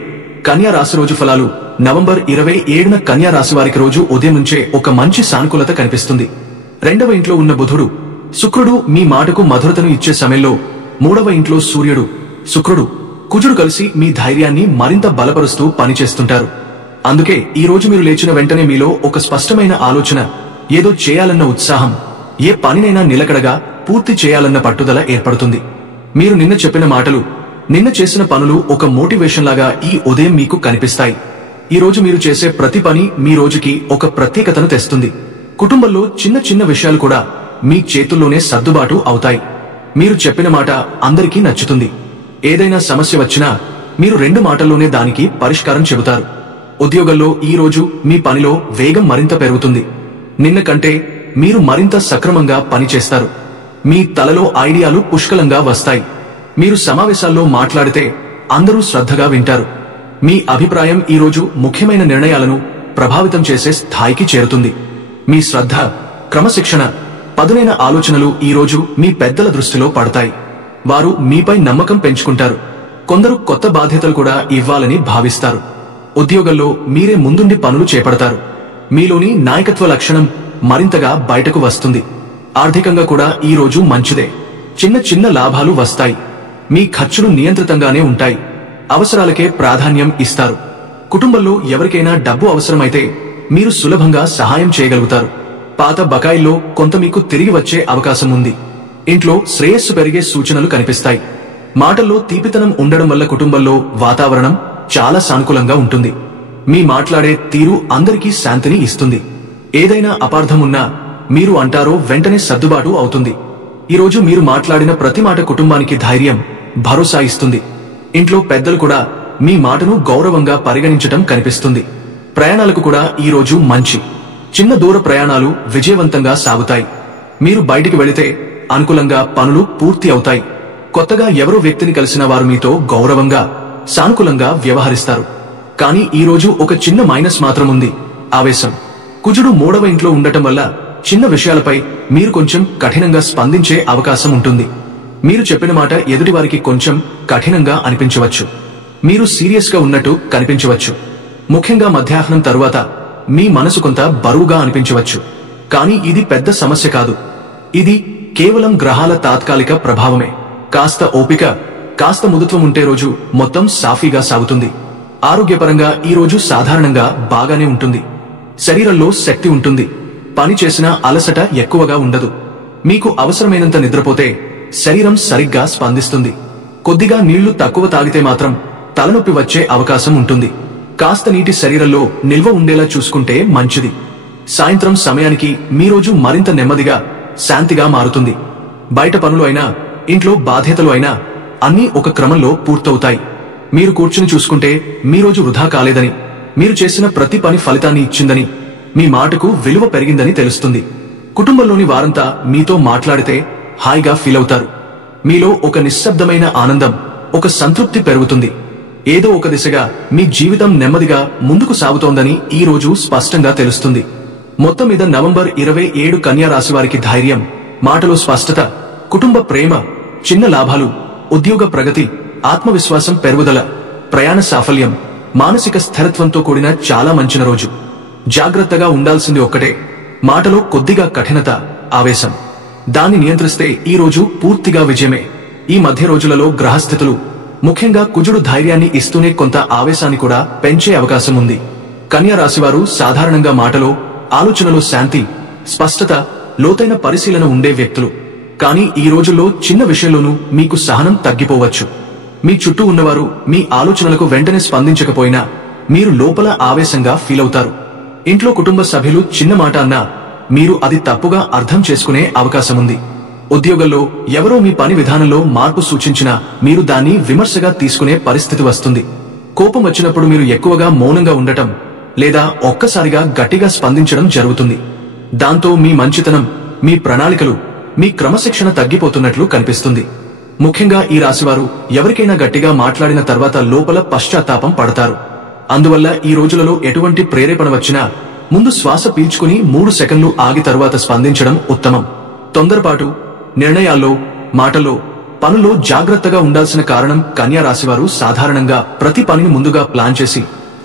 కన్యా రాశి రోజు ఫలాలు. నవంబర్ 27న కన్యా రాశి వారికి రోజు ఉదయం నుంచే ఒక మంచి సానుకూలత కనిపిస్తుంది. 2వ ఇంట్లో ఉన్న బుధుడు, శుక్రుడు మీ మాటకు మధురతను ఇచ్చే సమయంలో 3వ ఇంట్లో సూర్యుడు, శుక్రుడు, కుజుడు కలిసి మీ ధైర్యాన్ని మరింత బలపరుస్తూ పనిచేస్తుంటారు. అందుకే ఈ రోజు మీరు లేచిన వెంటనే మీలో ఒక స్పష్టమైన ఆలోచన, ఏదో చేయాలన్న ఉత్సాహం, ఏ పనినైనా నిలకడగా పూర్తి చేయాలన్న పట్టుదల ఏర్పడుతుంది. మీరు నిన్న చెప్పిన మాటలు నిన్న చేసిన పనులు ఒక మోటివేషన్ లాగా ఈ ఉదయం మీకు కనిపిస్తాయి. ఈ రోజు మీరు చేసే ప్రతి పని మీ రోజుకి ఒక ప్రత్యేకతను తెస్తుంది. కుటుంబంలో చిన్న చిన్న విషయాలు కూడా మీ చేతుల్లోనే సర్దుబాటు అవుతాయి. మీరు చెప్పిన మాట అందరికీ నచ్చుతుంది. ఏదైనా సమస్య వచ్చినా మీరు 2 మాటల్లోనే దానికి పరిష్కారం చెబుతారు. ఉద్యోగంలో ఈ రోజు మీ పనిలో వేగం మరింత పెరుగుతుంది. నిన్న కంటే మీరు మరింత సక్రమంగా పనిచేస్తారు. మీ తలలో ఐడియాలు పుష్కలంగా వస్తాయి. మీరు సమావేశాల్లో మాట్లాడితే అందరూ శ్రద్ధగా వింటారు. మీ అభిప్రాయం ఈ రోజు ముఖ్యమైన నిర్ణయాలను ప్రభావితం చేసే స్థాయికి చేరుతుంది. మీ శ్రద్ధ, క్రమశిక్షణ, పదునైన ఆలోచనలు ఈ రోజు మీ పెద్దల దృష్టిలో పడతాయి. వారు మీపై నమ్మకం పెంచుకుంటారు. కొందరు కొత్త బాధ్యతలు కూడా ఇవ్వాలని భావిస్తారు. ఉద్యోగంలో మీరే ముందుండి పనులు చేపడతారు. మీలోని నాయకత్వ లక్షణం మరింతగా బయటకు వస్తుంది. ఆర్థికంగా కూడా ఈ రోజు మంచిదే. చిన్న చిన్న లాభాలు వస్తాయి. మీ ఖర్చులు నియంత్రితంగానే ఉంటాయి. అవసరాలకే ప్రాధాన్యం ఇస్తారు. కుటుంబంలో ఎవరికైనా డబ్బు అవసరమైతే మీరు సులభంగా సహాయం చేయగలుగుతారు. పాత బకాయిల్లో కొంత మీకు తిరిగి వచ్చే అవకాశం ఉంది. ఇంట్లో శ్రేయస్సు పెరిగే సూచనలు కనిపిస్తాయి. మాటల్లో తీపితనం ఉండడం వల్ల కుటుంబంలో వాతావరణం చాలా సానుకూలంగా ఉంటుంది. మీ మాట్లాడే తీరు అందరికీ శాంతిని ఇస్తుంది. ఏదైనా అపార్థమున్నా మీరు అంటారో వెంటనే సర్దుబాటు అవుతుంది. ఈరోజు మీరు మాట్లాడిన ప్రతి మాట కుటుంబానికి ధైర్యం, భరోసా ఇస్తుంది. ఇంట్లో పెద్దలు కూడా మీ మాటను గౌరవంగా పరిగణించటం కనిపిస్తుంది. ప్రయాణాలకు కూడా ఈ రోజు మంచి. చిన్న దూర ప్రయాణాలు విజయవంతంగా సాగుతాయి. మీరు బయటికి వెళితే అనుకూలంగా పనులు పూర్తి అవుతాయి. కొత్తగా ఎవరో వ్యక్తిని కలిసిన వారు మీతో గౌరవంగా, సానుకూలంగా వ్యవహరిస్తారు. కానీ ఈ రోజు ఒక చిన్న మైనస్ మాత్రం ఉంది: ఆవేశం. కుజుడు 3వ ఇంట్లో ఉండటం వల్ల చిన్న విషయాలపై మీరు కొంచెం కఠినంగా స్పందించే అవకాశం ఉంటుంది. మీరు చెప్పిన మాట ఎదుటివారికి కొంచెం కఠినంగా అనిపించవచ్చు. మీరు సీరియస్ గా ఉన్నట్టు కనిపించవచ్చు. ముఖ్యంగా మధ్యాహ్నం తరువాత మీ మనసు కొంత బరువుగా అనిపించవచ్చు. కానీ ఇది పెద్ద సమస్య కాదు. ఇది కేవలం గ్రహాల తాత్కాలిక ప్రభావమే. కాస్త ఓపిక, కాస్త మృదుత్వం ఉంటే రోజు మొత్తం సాఫీగా సాగుతుంది. ఆరోగ్యపరంగా ఈ రోజు సాధారణంగా బాగానే ఉంటుంది. శరీరంలో శక్తి ఉంటుంది. పని చేసినా అలసట ఎక్కువగా ఉండదు. మీకు అవసరమైనంత నిద్రపోతే శరీరం సరిగ్గా స్పందిస్తుంది. కొద్దిగా నీళ్లు తక్కువ తాగితే మాత్రం తలనొప్పి వచ్చే అవకాశం ఉంటుంది. కాస్త నీటి శరీరంలో నిల్వ ఉండేలా చూసుకుంటే మంచిది. సాయంత్రం సమయానికి మీ రోజు మరింత నెమ్మదిగా, శాంతిగా మారుతుంది. బయట పనులు అయినా, ఇంట్లో బాధ్యతలు అయినా అన్నీ ఒక క్రమంలో పూర్తవుతాయి. మీరు కూర్చుని చూసుకుంటే మీ రోజు వృధా కాలేదని, మీరు చేసిన ప్రతి పని ఫలితాన్ని ఇచ్చిందని, మీ మాటకు విలువ పెరిగిందని తెలుస్తుంది. కుటుంబంలోని వారంతా మీతో మాట్లాడితే హాయిగా ఫీల్ అవుతారు. మీలో ఒక నిశ్శబ్దమైన ఆనందం, ఒక సంతృప్తి పెరుగుతుంది. ఏదో ఒక దిశగా మీ జీవితం నెమ్మదిగా ముందుకు సాగుతోందని ఈ రోజు స్పష్టంగా తెలుస్తుంది. మొత్తం మీద నవంబర్ 27 కన్యా రాశి వారికి ధైర్యం, మాటలో స్పష్టత, కుటుంబ ప్రేమ, చిన్న లాభాలు, ఉద్యోగ ప్రగతి, ఆత్మవిశ్వాసం పెరుగుదల, ప్రయాణ సాఫల్యం, మానసిక స్థిరత్వంతో కూడిన చాలా మంచిన రోజు. జాగ్రత్తగా ఉండాల్సింది ఒక్కటే: మాటలో కొద్దిగా కఠినత, ఆవేశం. దాన్ని నియంత్రిస్తే ఈ రోజు పూర్తిగా విజయమే. ఈ మధ్య రోజులలో గ్రహస్థితులు, ముఖ్యంగా కుజుడు ధైర్యాన్ని ఇస్తూనే కొంత ఆవేశాన్ని కూడా పెంచే అవకాశం ఉంది. కన్యా రాశివారు సాధారణంగా మాటలో, ఆలోచనలో శాంతి, స్పష్టత, లోతైన పరిశీలన ఉండే వ్యక్తులు. కానీ ఈ రోజుల్లో చిన్న విషయంలోనూ మీకు సహనం తగ్గిపోవచ్చు. మీ చుట్టూ ఉన్నవారు మీ ఆలోచనలకు వెంటనే స్పందించకపోయినా మీరు లోపల ఆవేశంగా ఫీల్ అవుతారు. ఇంట్లో కుటుంబ సభ్యులు చిన్న మాట అన్నా మీరు అది తప్పుగా అర్థం చేసుకునే అవకాశముంది. ఉద్యోగంలో ఎవరో మీ పని విధానంలో మార్పు సూచించినా మీరు దాన్ని విమర్శగా తీసుకునే పరిస్థితి వస్తుంది. కోపం వచ్చినప్పుడు మీరు ఎక్కువగా మౌనంగా ఉండటం లేదా ఒక్కసారిగా గట్టిగా స్పందించడం జరుగుతుంది. దాంతో మీ మంచితనం, మీ ప్రణాళికలు, మీ క్రమశిక్షణ తగ్గిపోతున్నట్లు కనిపిస్తుంది. ముఖ్యంగా ఈ రాశివారు ఎవరికైనా గట్టిగా మాట్లాడిన తర్వాత లోపల పశ్చాత్తాపం పడతారు. అందువల్ల ఈ రోజులలో ఎటువంటి ప్రేరేపణ వచ్చినా ముందు శ్వాస పీల్చుకుని 3 సెకన్లు ఆగి తరువాత స్పందించడం ఉత్తమం. తొందరపాటు, నిర్ణయాల్లో, మాటల్లో, పనుల్లో జాగ్రత్తగా ఉండాల్సిన కారణం కన్యా రాశివారు సాధారణంగా ప్రతి పనిని ముందుగా ప్లాన్ చేసి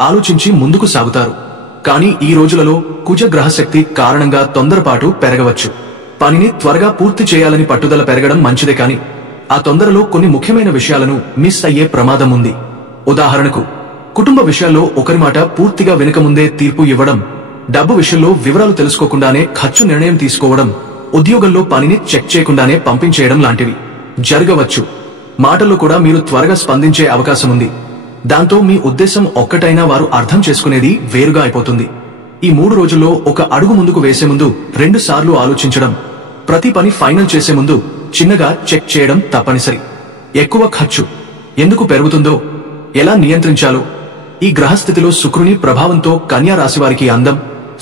ఆలోచించి ముందుకు సాగుతారు. కానీ ఈ రోజులలో కుజ గ్రహశక్తి కారణంగా తొందరపాటు పెరగవచ్చు. పనిని త్వరగా పూర్తి చేయాలని పట్టుదల పెరగడం మంచిదే, కానీ ఆ తొందరలో కొన్ని ముఖ్యమైన విషయాలను మిస్ అయ్యే ప్రమాదం ఉంది. ఉదాహరణకు, కుటుంబ విషయాల్లో ఒకరి మాట పూర్తిగా వినకముందే తీర్పు ఇవ్వడం, డబ్బు విషయంలో వివరాలు తెలుసుకోకుండానే ఖర్చు నిర్ణయం తీసుకోవడం, ఉద్యోగంలో పనిని చెక్ చేయకుండానే పంపించేయడం లాంటివి జరగవచ్చు. మాటల్లో కూడా మీరు త్వరగా స్పందించే అవకాశం ఉంది. దాంతో మీ ఉద్దేశం ఒక్కటైనా వారు అర్థం చేసుకునేది వేరుగా అయిపోతుంది. ఈ 3 రోజుల్లో ఒక అడుగు ముందుకు వేసే ముందు 2 సార్లు ఆలోచించడం, ప్రతి పని ఫైనల్ చేసే ముందు చిన్నగా చెక్ చేయడం తప్పనిసరి. ఎక్కువ ఖర్చు ఎందుకు పెరుగుతుందో, ఎలా నియంత్రించాలో. ఈ గ్రహస్థితిలో శుక్రుని ప్రభావంతో కన్యా రాశివారికి అందం,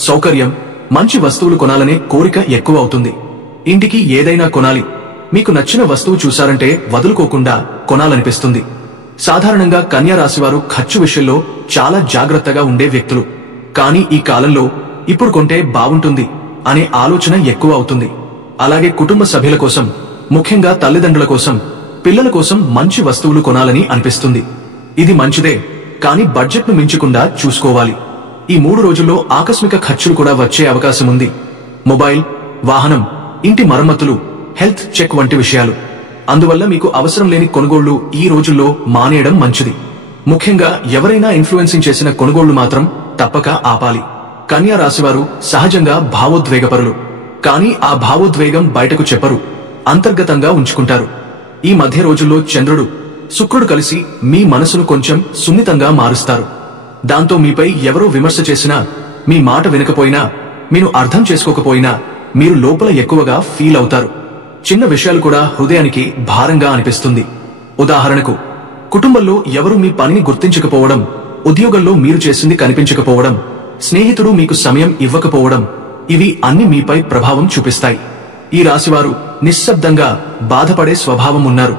సౌకర్యం, మంచి వస్తువులు కొనాలనే కోరిక ఎక్కువ అవుతుంది. ఇంటికి ఏదైనా కొనాలి, మీకు నచ్చిన వస్తువు చూశారంటే వదులుకోకుండా కొనాలనిపిస్తుంది. సాధారణంగా కన్యా రాశివారు ఖర్చు విషయంలో చాలా జాగ్రత్తగా ఉండే వ్యక్తులు. కానీ ఈ కాలంలో ఇప్పుడు కొంటే బాగుంటుంది అనే ఆలోచన ఎక్కువ అవుతుంది. అలాగే కుటుంబ సభ్యుల కోసం, ముఖ్యంగా తల్లిదండ్రుల కోసం, పిల్లల కోసం మంచి వస్తువులు కొనాలని అనిపిస్తుంది. ఇది మంచిదే, కానీ బడ్జెట్ను మించకుండా చూసుకోవాలి. ఈ 3 రోజుల్లో ఆకస్మిక ఖర్చులు కూడా వచ్చే అవకాశం ఉంది. మొబైల్, వాహనం, ఇంటి మరమ్మతులు, హెల్త్ చెక్ వంటి విషయాలు. అందువల్ల మీకు అవసరం లేని కొనుగోళ్లు ఈ రోజుల్లో మానేయడం మంచిది. ముఖ్యంగా ఎవరైనా ఇన్ఫ్లుయెన్సింగ్ చేసిన కొనుగోళ్లు మాత్రం తప్పక ఆపాలి. కన్యా రాశివారు సహజంగా భావోద్వేగపరులు. కానీ ఆ భావోద్వేగం బయటకు చెప్పరు, అంతర్గతంగా ఉంచుకుంటారు. ఈ మధ్య రోజుల్లో చంద్రుడు, శుక్రుడు కలిసి మీ మనసును కొంచెం సున్నితంగా మారుస్తారు. దాంతో మీపై ఎవరో విమర్శ చేసినా, మీ మాట వినకపోయినా, మీరు అర్థం చేసుకోకపోయినా మీరు లోపల ఎక్కువగా ఫీల్ అవుతారు. చిన్న విషయాలు కూడా హృదయానికి భారంగా అనిపిస్తుంది. ఉదాహరణకు, కుటుంబంలో ఎవరు మీ పనిని గుర్తించకపోవడం, ఉద్యోగంలో మీరు చేసింది కనిపించకపోవడం, స్నేహితుడు మీకు సమయం ఇవ్వకపోవడం, ఇవి అన్ని మీపై ప్రభావం చూపిస్తాయి. ఈ రాశివారు నిశ్శబ్దంగా బాధపడే స్వభావం ఉన్నారు.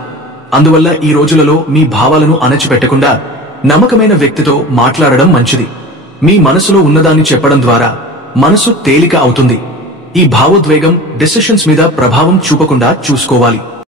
అందువల్ల ఈ రోజులలో మీ భావాలను అణచిపెట్టకుండా నమ్మకమైన వ్యక్తితో మాట్లాడడం మంచిది. మీ మనసులో ఉన్నదాన్ని చెప్పడం ద్వారా మనసు తేలిక అవుతుంది. ఈ భావోద్వేగం డెసిషన్స్ మీద ప్రభావం చూపకుండా చూసుకోవాలి.